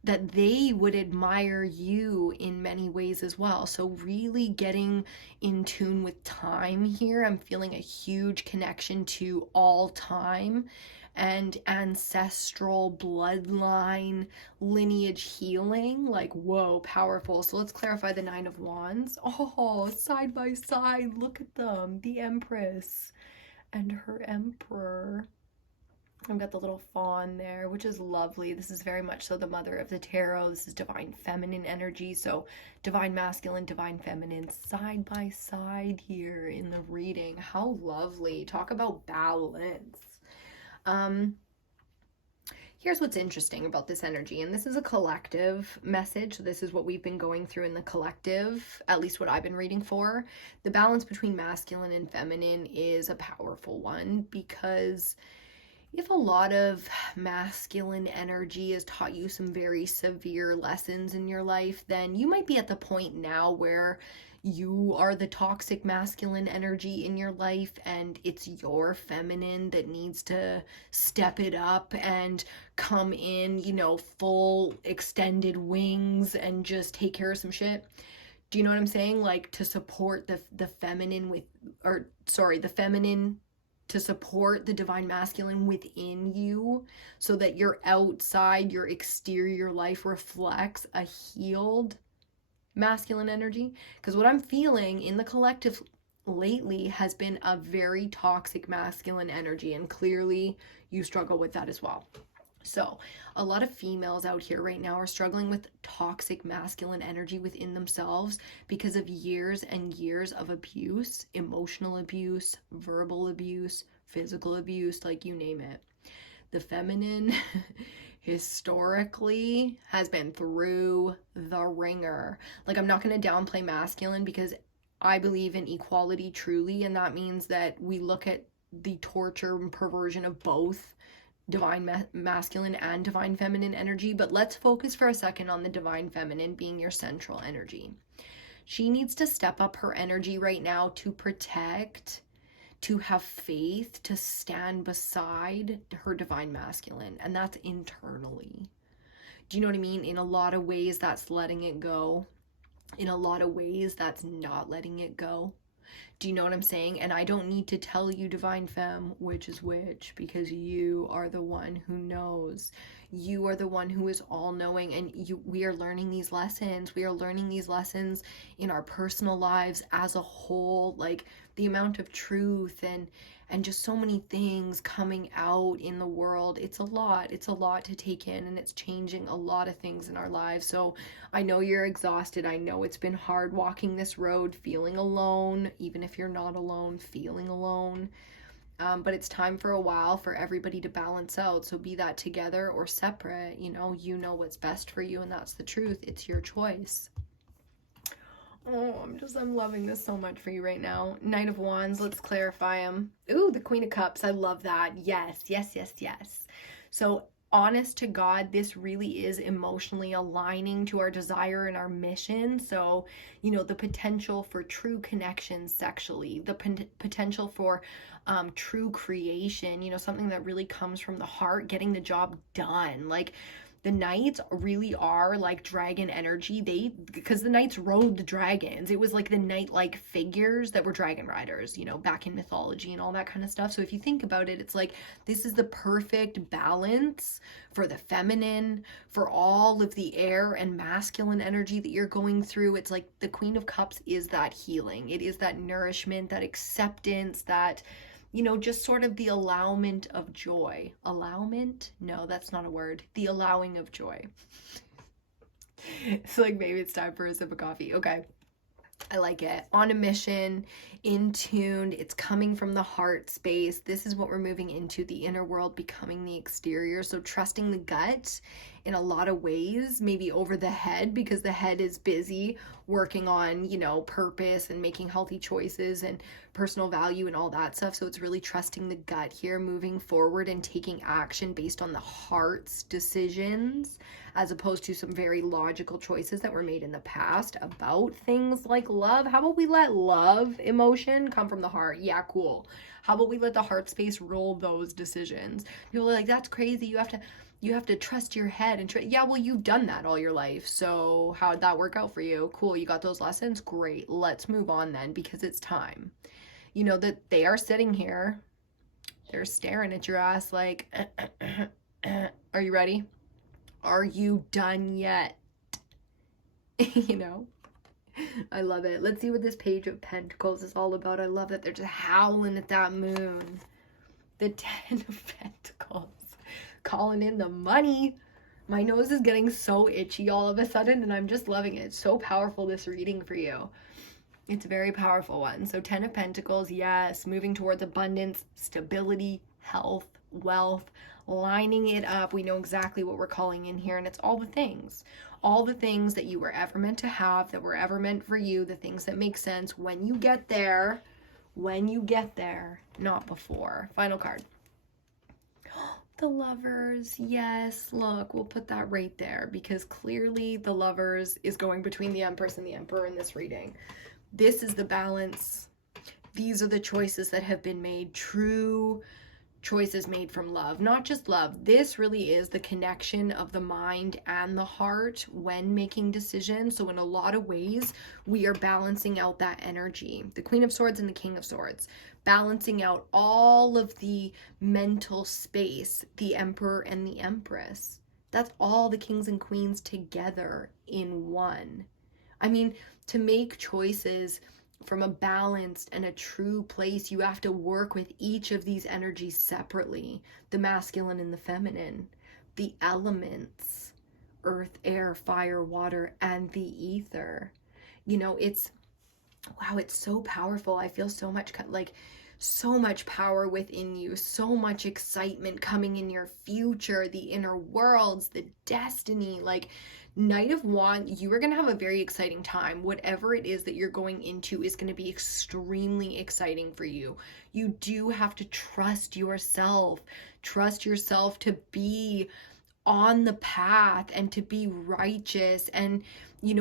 they would admire you in many ways as well. So really getting in tune with time here. I'm feeling a huge connection to all time and ancestral bloodline lineage healing. Like, whoa, powerful. So let's clarify the Nine of Wands. Oh, side by side, look at them. The Empress and her Emperor. I've got the little fawn there, which is lovely. This is very much so the mother of the tarot. This is divine feminine energy. So divine masculine, divine feminine, side by side here in the reading. How lovely. Talk about balance. Here's what's interesting about this energy, and this is a collective message. So this is what we've been going through in the collective, at least what I've been reading for. The balance between masculine and feminine is a powerful one, because if a lot of masculine energy has taught you some very severe lessons in your life, then you might be at the point now where you are the toxic masculine energy in your life and it's your feminine that needs to step it up and come in, you know, full extended wings and just take care of some shit. Do you know what I'm saying? Like, to support the feminine the feminine to support the divine masculine within you, so that your outside, your exterior life reflects a healed masculine energy. Because what I'm feeling in the collective lately has been a very toxic masculine energy, and clearly you struggle with that as well. So a lot of females out here right now are struggling with toxic masculine energy within themselves because of years and years of abuse, emotional abuse, verbal abuse, physical abuse, like you name it. The feminine historically has been through the ringer. Like, I'm not going to downplay masculine because I believe in equality truly, and that means that we look at the torture and perversion of both divine masculine and divine feminine energy, but let's focus for a second on the divine feminine being your central energy. She needs to step up her energy right now to protect, to have faith, to stand beside her divine masculine, and that's internally. Do you know what I mean? In a lot of ways, that's letting it go. In a lot of ways, that's not letting it go. Do you know what I'm saying? And I don't need to tell you, divine femme, which is which, because you are the one who knows. You are the one who is all-knowing, and we are learning these lessons. We are learning these lessons in our personal lives as a whole, like the amount of truth and just so many things coming out in the world. It's a lot to take in, and it's changing a lot of things in our lives. So I know you're exhausted. I know it's been hard walking this road, feeling alone, even if you're not alone, feeling alone. But it's time for a while for everybody to balance out. So be that together or separate, you know what's best for you, and that's the truth. It's your choice. Oh, I'm loving this so much for you right now. Knight of Wands, let's clarify them. Ooh, the Queen of Cups, I love that. Yes. So honest to God, this really is emotionally aligning to our desire and our mission. So, the potential for true connection sexually, the potential for true creation, something that really comes from the heart, getting the job done. Like, the knights really are like dragon energy. Because the knights rode the dragons. It was like the knight-like figures that were dragon riders, back in mythology and all that kind of stuff. So if you think about it, it's like this is the perfect balance for the feminine, for all of the air and masculine energy that you're going through. It's like the Queen of Cups is that healing. It is that nourishment, that acceptance, that just sort of the allowment of joy. Allowment? No, that's not a word. The allowing of joy. It's like maybe it's time for a sip of coffee. Okay. I like it. On a mission, in tuned, it's coming from the heart space. This is what we're moving into, the inner world becoming the exterior. So trusting the gut in a lot of ways, maybe over the head, because the head is busy working on, purpose and making healthy choices and personal value and all that stuff. So it's really trusting the gut here, moving forward and taking action based on the heart's decisions, as opposed to some very logical choices that were made in the past about things like love. How about we let love emotion come from the heart? Yeah, cool. How about we let the heart space roll those decisions? People are like, that's crazy. You have to trust your head and yeah, well, you've done that all your life. So how'd that work out for you? Cool. You got those lessons? Great. Let's move on then, because it's time. That they are sitting here. They're staring at your ass like, are you ready? Are you done yet? I love it. Let's see what this Page of Pentacles is all about. I love that they're just howling at that moon. The Ten of Pentacles. Calling in the money. My nose is getting so itchy all of a sudden, and I'm just loving it. It's so powerful, this reading for you. It's a very powerful one. So 10 of Pentacles, yes, moving towards abundance, stability, health, wealth, lining it up. We know exactly what we're calling in here, and it's all the things that you were ever meant to have, that were ever meant for you, the things that make sense when you get there, not before. Final card. The Lovers, yes, look, we'll put that right there, because clearly the Lovers is going between the Empress and the Emperor in this reading. This is the balance. These are the choices that have been made, true choices made from love, not just love. This really is the connection of the mind and the heart when making decisions. So in a lot of ways, we are balancing out that energy. The Queen of Swords and the King of Swords, balancing out all of the mental space, the Emperor and the Empress. That's all the kings and queens together in one. I mean, to make choices from a balanced and a true place, you have to work with each of these energies separately. The masculine and the feminine, the elements, earth, air, fire, water, and the ether. It's so powerful. I feel so much like so much power within you, so much excitement coming in your future, the inner worlds, the destiny. Like, Knight of Wands, you are going to have a very exciting time. Whatever it is that you're going into is going to be extremely exciting for you. You do have to trust yourself to be on the path and to be righteous, and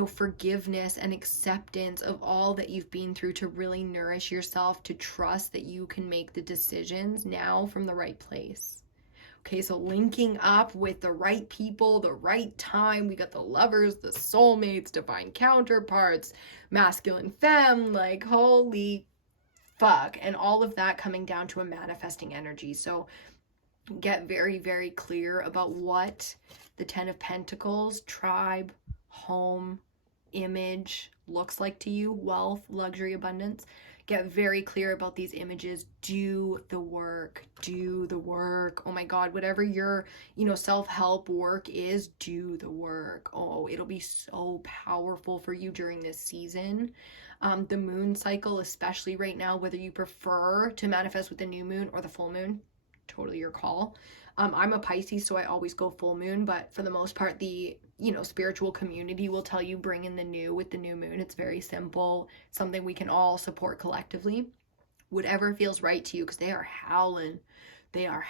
forgiveness and acceptance of all that you've been through, to really nourish yourself, to trust that you can make the decisions now from the right place. Okay, so linking up with the right people, the right time. We got the lovers, the soulmates, divine counterparts, masculine femme, like holy fuck. And all of that coming down to a manifesting energy. So get very, very clear about what the 10 of Pentacles, tribe, home, image looks like to you. Wealth, luxury, abundance. Get very clear about these images. Do the work. Do the work. Oh my God, whatever your, self-help work is, do the work. Oh, it'll be so powerful for you during this season. The moon cycle, especially right now, whether you prefer to manifest with the new moon or the full moon, totally your call. I'm a Pisces, so I always go full moon, but for the most part, the spiritual community will tell you bring in the new with the new moon. It's very simple, something we can all support collectively. Whatever feels right to you, because they are howling at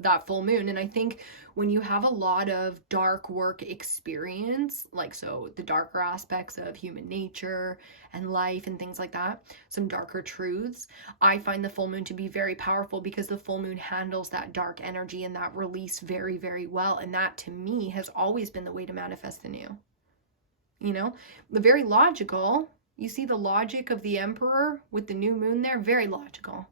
that full moon. And I think when you have a lot of dark work experience, like, so the darker aspects of human nature and life and things like that, some darker truths, I find the full moon to be very powerful, because the full moon handles that dark energy and that release very, very well. And that, to me, has always been the way to manifest the new. The very logical. You see the logic of the Emperor with the new moon there? Very logical.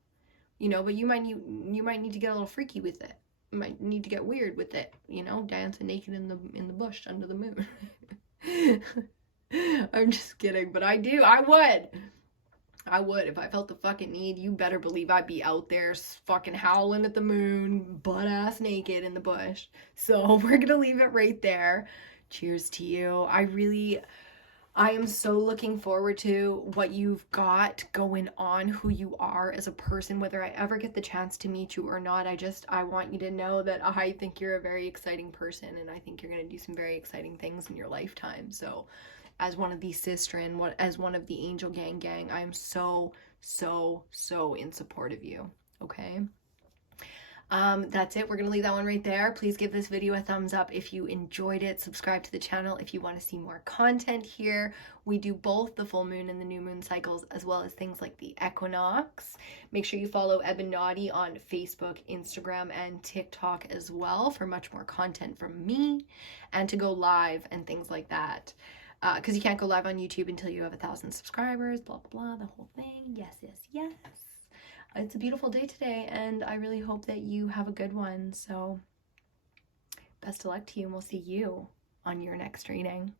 But you might need to get a little freaky with it. You might need to get weird with it, dancing naked in the bush under the moon. I'm just kidding, but I would if I felt the fucking need. You better believe I'd be out there fucking howling at the moon, butt ass naked in the bush. So we're gonna leave it right there. Cheers to you. I am so looking forward to what you've got going on, who you are as a person, whether I ever get the chance to meet you or not. I want you to know that I think you're a very exciting person, and I think you're going to do some very exciting things in your lifetime. So as one of the sistren, as one of the angel gang, I am so, so, so in support of you. Okay? That's it. We're going to leave that one right there. Please give this video a thumbs up if you enjoyed it. Subscribe to the channel if you want to see more content here. We do both the full moon and the new moon cycles, as well as things like the equinox. Make sure you follow EBINOTTI on Facebook, Instagram, and TikTok as well for much more content from me, and to go live and things like that. Because you can't go live on YouTube until you have 1,000 subscribers, blah, blah, blah, the whole thing. Yes, yes, yes. It's a beautiful day today, and I really hope that you have a good one. So best of luck to you, and we'll see you on your next reading.